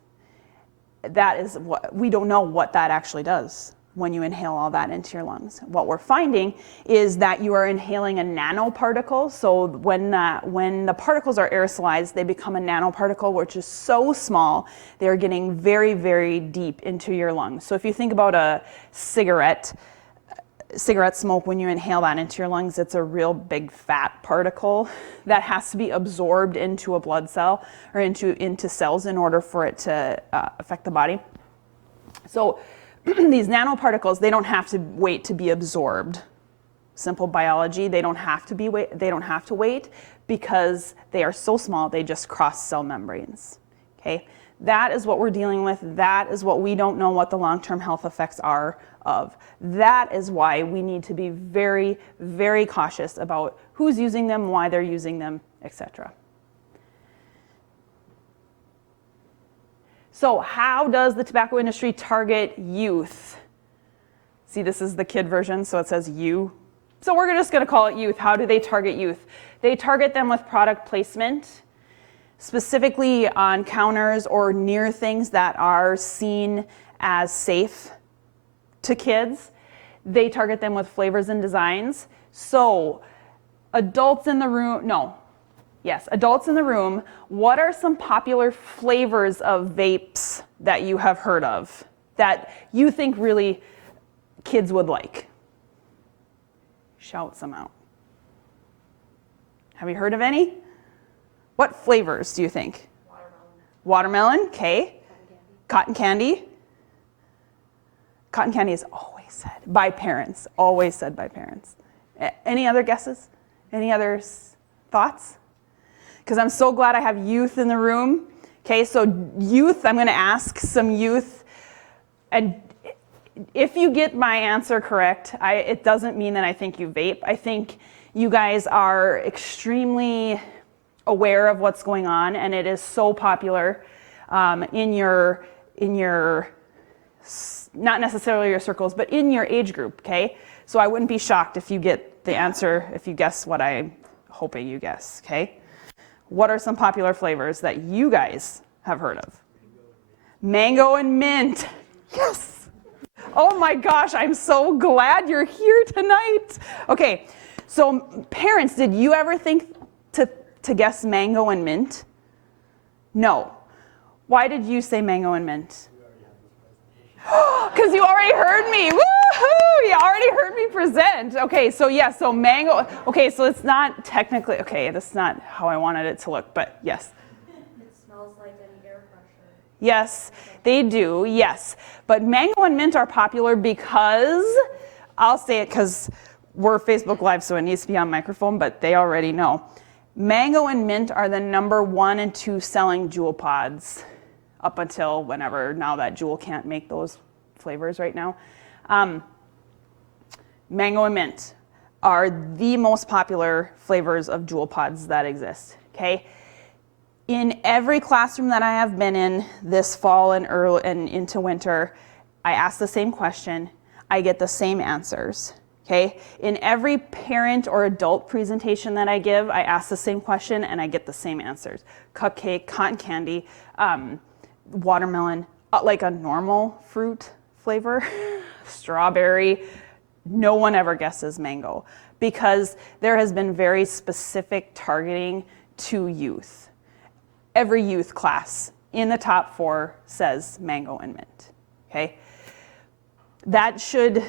That is what, we don't know what that actually does when you inhale all that into your lungs. What we're finding is that you are inhaling a nanoparticle. So when the particles are aerosolized, they become a nanoparticle, which is so small, they're getting very, very deep into your lungs. So if you think about a cigarette smoke, when you inhale that into your lungs, it's a real big fat particle that has to be absorbed into a blood cell or into cells in order for it to affect the body. So these nanoparticles, they don't have to wait to be absorbed. Simple biology, they don't have to wait because they are so small, they just cross cell membranes. Okay? That is what we're dealing with. That is what we don't know what the long-term health effects are of. That is why we need to be very, very cautious about who's using them, why they're using them, etc. So how does the tobacco industry target youth? See, this is the kid version, so it says you. So we're just going to call it youth. How do they target youth? They target them with product placement, specifically on counters or near things that are seen as safe to kids. They target them with flavors and designs. So adults in the room, adults in the room, what are some popular flavors of vapes that you have heard of that you think really kids would like? Shout some out. Have you heard of any? What flavors do you think? Watermelon, okay. Cotton candy. Cotton candy is always said by parents, always said by parents. Any other guesses? Any other thoughts? Because I'm so glad I have youth in the room. Okay, so youth, I'm going to ask some youth, and if you get my answer correct, it doesn't mean that I think you vape. I think you guys are extremely aware of what's going on, and it is so popular in your not necessarily your circles, but in your age group, okay? So I wouldn't be shocked if you get the answer, if you guess what I'm hoping you guess, okay? What are some popular flavors that you guys have heard of? Mango and mint. Yes. Oh my gosh, I'm so glad you're here tonight. Okay, so parents, did you ever think to guess mango and mint? No. Why did you say mango and mint? Because you already heard me. Woohoo! You already heard me present. Okay, so yeah, so mango. Okay, so it's not technically, okay, that's not how I wanted it to look, but yes. It smells like an air freshener. Yes, they do, yes. But mango and mint are popular because, I'll say it because we're Facebook Live, so it needs to be on microphone, but they already know. Mango and mint are the #1 and 2 selling Juul pods up until whenever, now that Juul can't make those flavors right now. Mango and mint are the most popular flavors of Juul pods that exist, okay? In every classroom that I have been in this fall and early and into winter, I ask the same question, I get the same answers, okay? In every parent or adult presentation that I give, I ask the same question and I get the same answers. Cupcake, cotton candy, watermelon, like a normal fruit flavor, strawberry. No one ever guesses mango because there has been very specific targeting to youth. Every youth class in the top 4 says mango and mint, okay? That should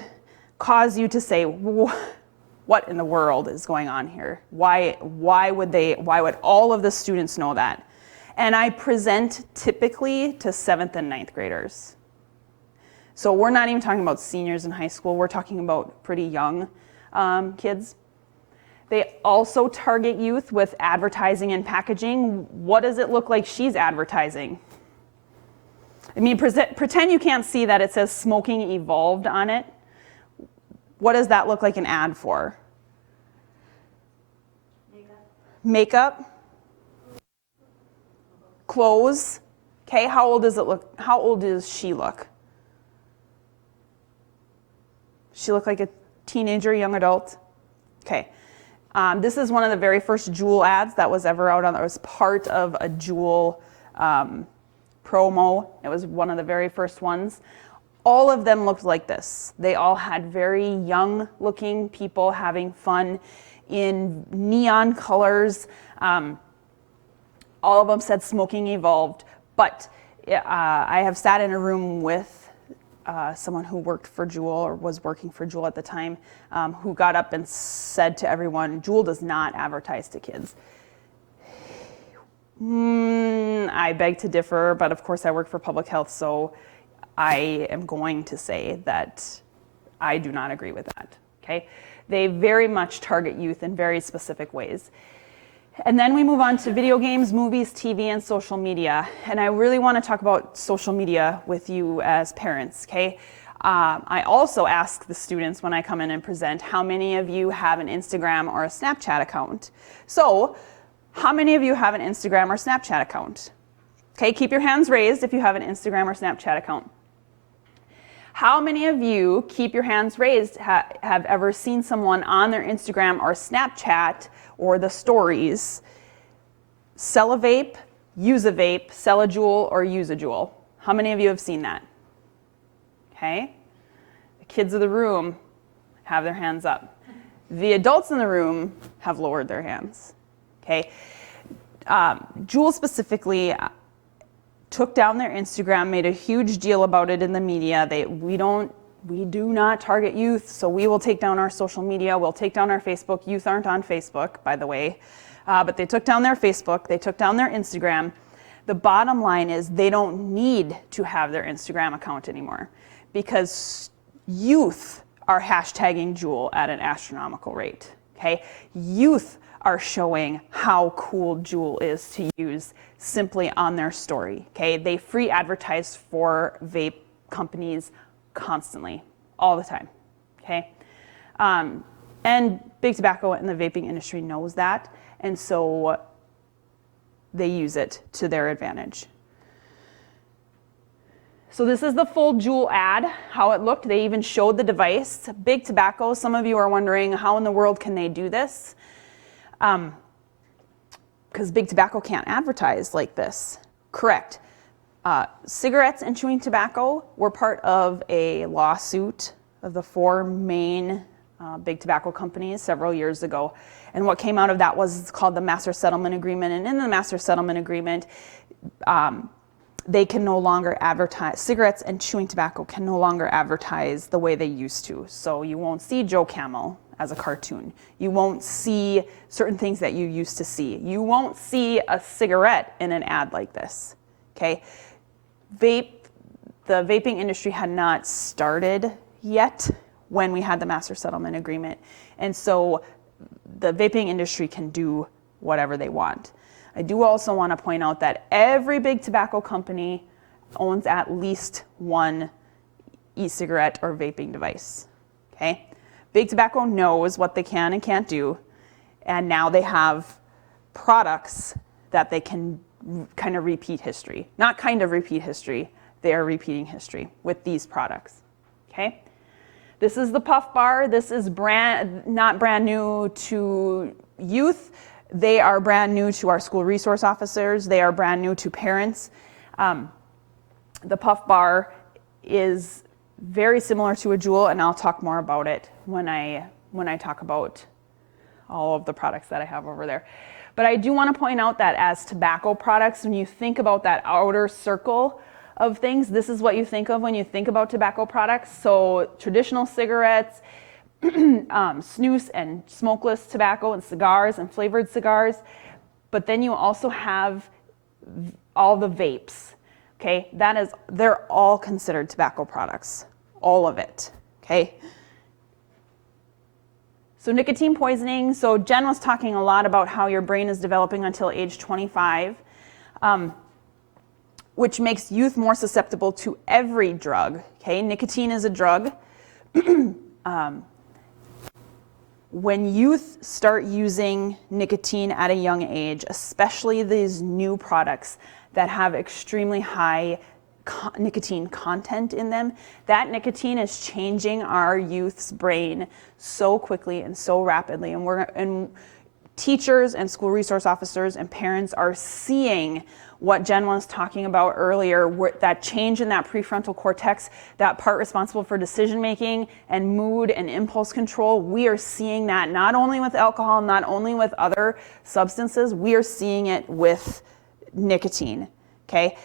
cause you to say, what in the world is going on here? Why would all of the students know that? And I present typically to 7th and 9th graders. So we're not even talking about seniors in high school, we're talking about pretty young kids. They also target youth with advertising and packaging. What does it look like she's advertising? I mean, pretend you can't see that it says smoking evolved on it. What does that look like an ad for? makeup, clothes. Okay, how old does it look? How old does she look? She look like a teenager, young adult? Okay. This is one of the very first Juul ads that was ever out on. It was part of a Juul promo. It was one of the very first ones. All of them looked like this. They all had very young looking people having fun in neon colors. All of them said smoking evolved, but I have sat in a room with someone who worked for Juul or was working for Juul at the time, who got up and said to everyone, Juul does not advertise to kids. I beg to differ, but of course I work for public health, so I am going to say that I do not agree with that, okay? They very much target youth in very specific ways. And then we move on to video games, movies, TV, and social media. And I really want to talk about social media with you as parents, okay? I also ask the students when I come in and present, how many of you have an Instagram or a Snapchat account? So, how many of you have an Instagram or Snapchat account? Okay, keep your hands raised if you have an Instagram or Snapchat account. How many of you, keep your hands raised, have ever seen someone on their Instagram or Snapchat or the stories sell a vape, use a vape, sell a Juul, or use a Juul? How many of you have seen that? Okay. The kids of the room have their hands up. The adults in the room have lowered their hands. Okay. Juul specifically took down their Instagram, made a huge deal about it in the media. We do not target youth, so we will take down our social media. We'll take down our Facebook. Youth aren't on Facebook, by the way. But they took down their Facebook. They took down their Instagram. The bottom line is they don't need to have their Instagram account anymore because youth are hashtagging Juul at an astronomical rate, okay? Youth are showing how cool Juul is to use simply on their story, okay? They free advertise for vape companies constantly, all the time, okay? And big tobacco and the vaping industry knows that, and so they use it to their advantage. So this is the full Juul ad, how it looked. They even showed the device. Big tobacco, some of you are wondering, how in the world can they do this? Because big tobacco can't advertise like this. Correct. Cigarettes and chewing tobacco were part of a lawsuit of the four main big tobacco companies several years ago. And what came out of that was called the Master Settlement Agreement. And in the Master Settlement Agreement, they can no longer advertise, cigarettes and chewing tobacco can no longer advertise the way they used to. So you won't see Joe Camel as a cartoon. You won't see certain things that you used to see. You won't see a cigarette in an ad like this, okay? The vaping industry had not started yet when we had the Master Settlement Agreement. And so the vaping industry can do whatever they want. I do also want to point out that every big tobacco company owns at least one e-cigarette or vaping device, okay? Big tobacco knows what they can and can't do, and now they have products that they can kind of repeat history. Not kind of repeat history, they are repeating history with these products, okay? This is the Puff Bar. This is not brand new to youth. They are brand new to our school resource officers. They are brand new to parents. The Puff Bar is very similar to a Juul, and I'll talk more about it when I talk about all of the products that I have over there. But I do want to point out that as tobacco products, when you think about that outer circle of things, this is what you think of when you think about tobacco products. So traditional cigarettes, snus and smokeless tobacco and cigars and flavored cigars. But then you also have all the vapes, okay? They're all considered tobacco products, all of it, okay? So nicotine poisoning, so Jen was talking a lot about how your brain is developing until age 25, which makes youth more susceptible to every drug, okay? Nicotine is a drug. When youth start using nicotine at a young age, especially these new products that have extremely high nicotine content in them, that nicotine is changing our youth's brain so quickly and so rapidly. And teachers and school resource officers and parents are seeing what Jen was talking about earlier, that change in that prefrontal cortex, that part responsible for decision making and mood and impulse control. We are seeing that not only with alcohol, not only with other substances, we are seeing it with nicotine, okay?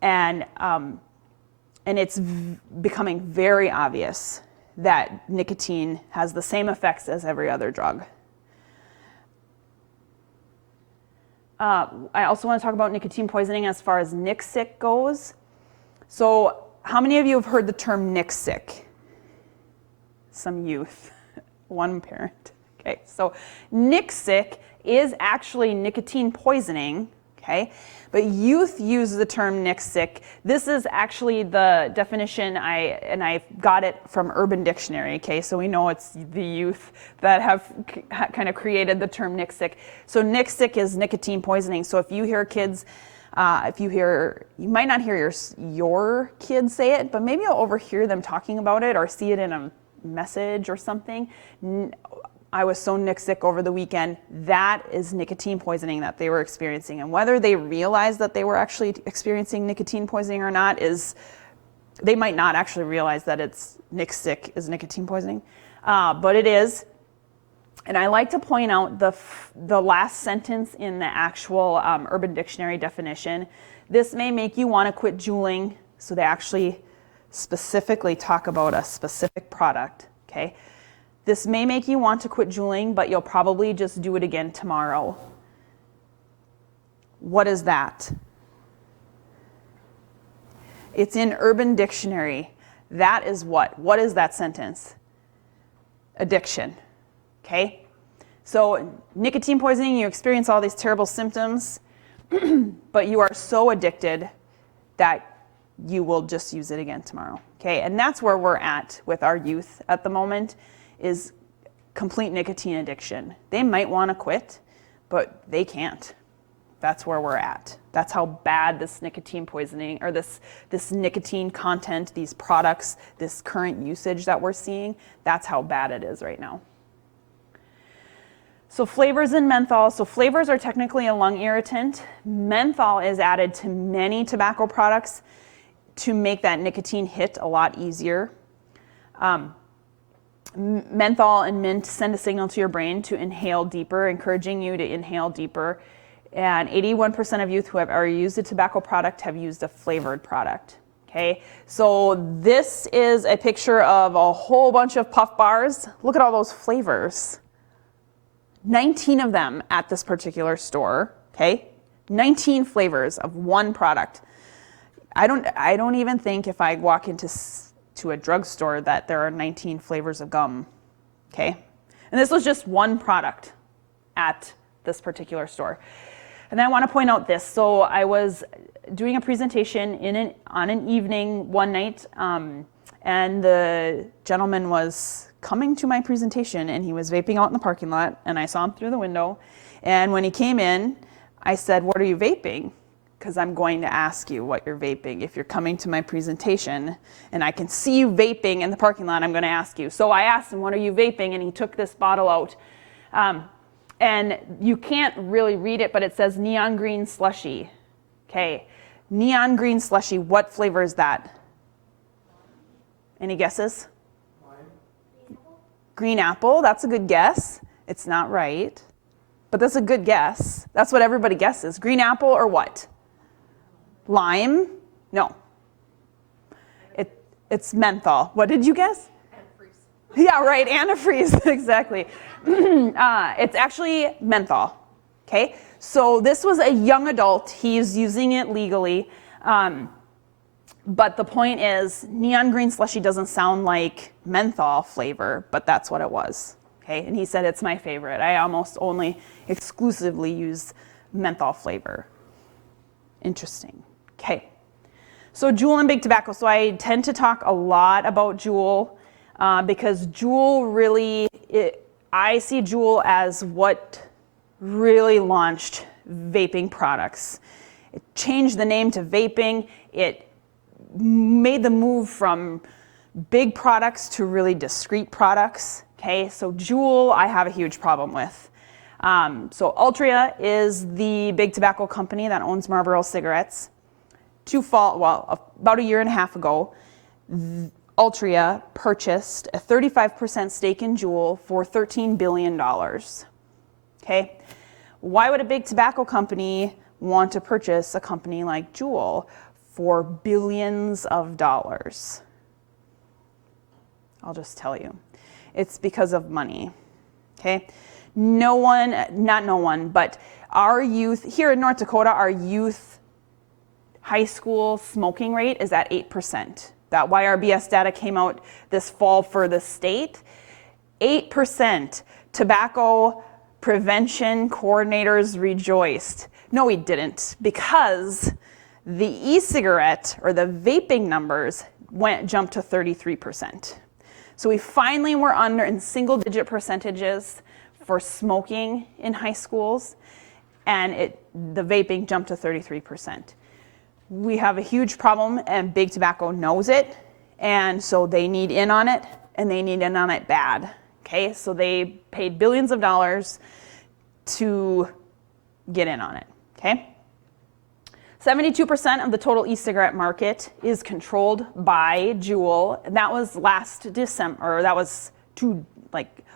And it's becoming very obvious that nicotine has the same effects as every other drug. I also want to talk about nicotine poisoning as far as NICSIC goes. So how many of you have heard the term NICSIC? Some youth, one parent. Okay, so NICSIC is actually nicotine poisoning, okay? But youth use the term NICSIC. This is actually the definition, I got it from Urban Dictionary, okay? So we know it's the youth that have kind of created the term NICSIC. So NICSIC is nicotine poisoning. So if you hear kids, you might not hear your kids say it, but maybe you'll overhear them talking about it or see it in a message or something. I was so NICSIC over the weekend. That is nicotine poisoning that they were experiencing. And whether they realized that they were actually experiencing nicotine poisoning or not they might not actually realize that it's NICSIC is nicotine poisoning, but it is. And I like to point out the last sentence in the actual Urban Dictionary definition. This may make you want to quit juuling. So they actually specifically talk about a specific product, okay? This may make you want to quit juuling, but you'll probably just do it again tomorrow. What is that? It's in Urban Dictionary. That is what? What is that sentence? Addiction, okay? So nicotine poisoning, you experience all these terrible symptoms, but you are so addicted that you will just use it again tomorrow, okay? And that's where we're at with our youth at the moment, is complete nicotine addiction. They might want to quit, but they can't. That's where we're at. That's how bad this nicotine poisoning, or this nicotine content, these products, this current usage that we're seeing, that's how bad it is right now. So flavors in menthol. So flavors are technically a lung irritant. Menthol is added to many tobacco products to make that nicotine hit a lot easier. Menthol and mint send a signal to your brain to inhale deeper, encouraging you to inhale deeper. And 81% of youth who have ever used a tobacco product have used a flavored product. Okay, so this is a picture of a whole bunch of puff bars. Look at all those flavors. 19 of them at this particular store. Okay, 19 flavors of one product. I don't even think if I walk into a drugstore that there are 19 flavors of gum, okay? And this was just one product at this particular store. And then I want to point out this. So I was doing a presentation on an evening one night, and the gentleman was coming to my presentation, and he was vaping out in the parking lot, and I saw him through the window. And when he came in, I said, "What are you vaping?" Because I'm going to ask you what you're vaping. If you're coming to my presentation and I can see you vaping in the parking lot, I'm going to ask you. So I asked him, "What are you vaping?" And he took this bottle out. And you can't really read it, but it says neon green slushy. Okay, neon green slushy, what flavor is that? Any guesses? Green apple, that's a good guess. It's not right, but that's a good guess. That's what everybody guesses. Green apple or what? Lime? No. It's menthol. What did you guess? Antifreeze. Yeah, right, antifreeze, exactly. It's actually menthol, okay? So this was a young adult. He's using it legally. But the point is, neon green slushy doesn't sound like menthol flavor, but that's what it was, okay? And he said, "It's my favorite. I almost only exclusively use menthol flavor." Interesting. Okay, so Juul and big tobacco. So I tend to talk a lot about Juul because Juul really, I see Juul as what really launched vaping products. It changed the name to vaping. It made the move from big products to really discrete products. Okay, so Juul I have a huge problem with. So Altria is the big tobacco company that owns Marlboro cigarettes. About a year and a half ago, Altria purchased a 35% stake in Juul for $13 billion. Okay, why would a big tobacco company want to purchase a company like Juul for billions of dollars? I'll just tell you. It's because of money. Okay, not no one, but our youth, here in North Dakota, our youth high school smoking rate is at 8%. That YRBS data came out this fall for the state. 8%. Tobacco prevention coordinators rejoiced. No, we didn't, because the e-cigarette or the vaping numbers jumped to 33%. So we finally were under in single digit percentages for smoking in high schools, and the vaping jumped to 33%. We have a huge problem, and big tobacco knows it, and so they need in on it, and they need in on it bad. Okay, so they paid billions of dollars to get in on it. Okay, 72% of the total e-cigarette market is controlled by Juul, and that was last December, or that was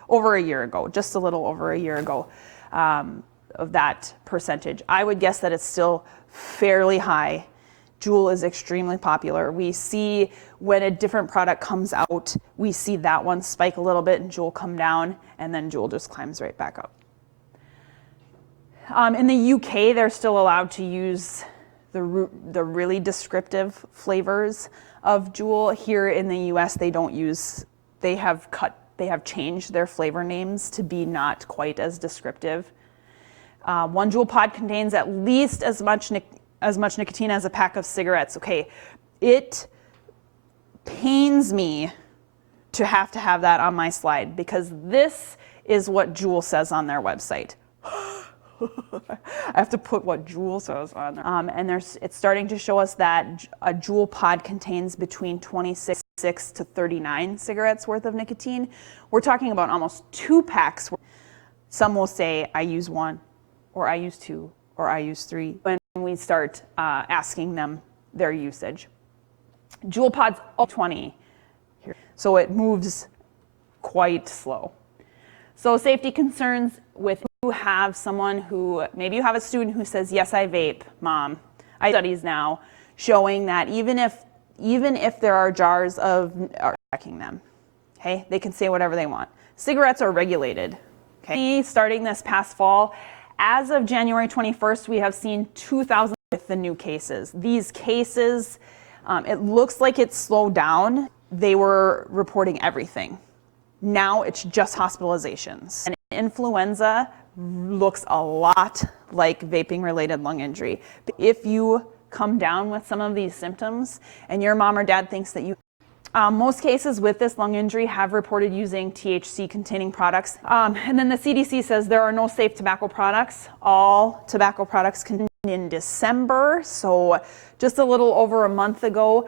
over a year ago, just a little over a year ago, of that percentage. I would guess that it's still fairly high. Juul is extremely popular. We see when a different product comes out, we see that one spike a little bit and Juul come down, and then Juul just climbs right back up. In the UK, they're still allowed to use the really descriptive flavors of Juul. Here in the US, they don't use, they have changed their flavor names to be not quite as descriptive. One Juul pod contains at least as much nicotine as a pack of cigarettes. Okay, it pains me to have that on my slide, because this is what Juul says on their website. I have to put what Juul says on there. And it's starting to show us that a Juul pod contains between 26 to 39 cigarettes worth of nicotine. We're talking about almost 2 packs. Some will say, I use 1, or I use 2, or I use 3. When we start asking them their usage. Juul pods 20 here, so it moves quite slow. So safety concerns with you have someone who, maybe you have a student who says, yes, I vape, mom. I studies now showing that even if there are jars of, checking them, okay? They can say whatever they want. Cigarettes are regulated, okay? Starting this past fall, as of January 21st, we have seen 2,000 with the new cases. These cases, it looks like it's slowed down. They were reporting everything. Now it's just hospitalizations. And influenza looks a lot like vaping-related lung injury. If you come down with some of these symptoms and your mom or dad thinks that you most cases with this lung injury have reported using THC-containing products. And then the CDC says there are no safe tobacco products. All tobacco products in December, so just a little over a month ago,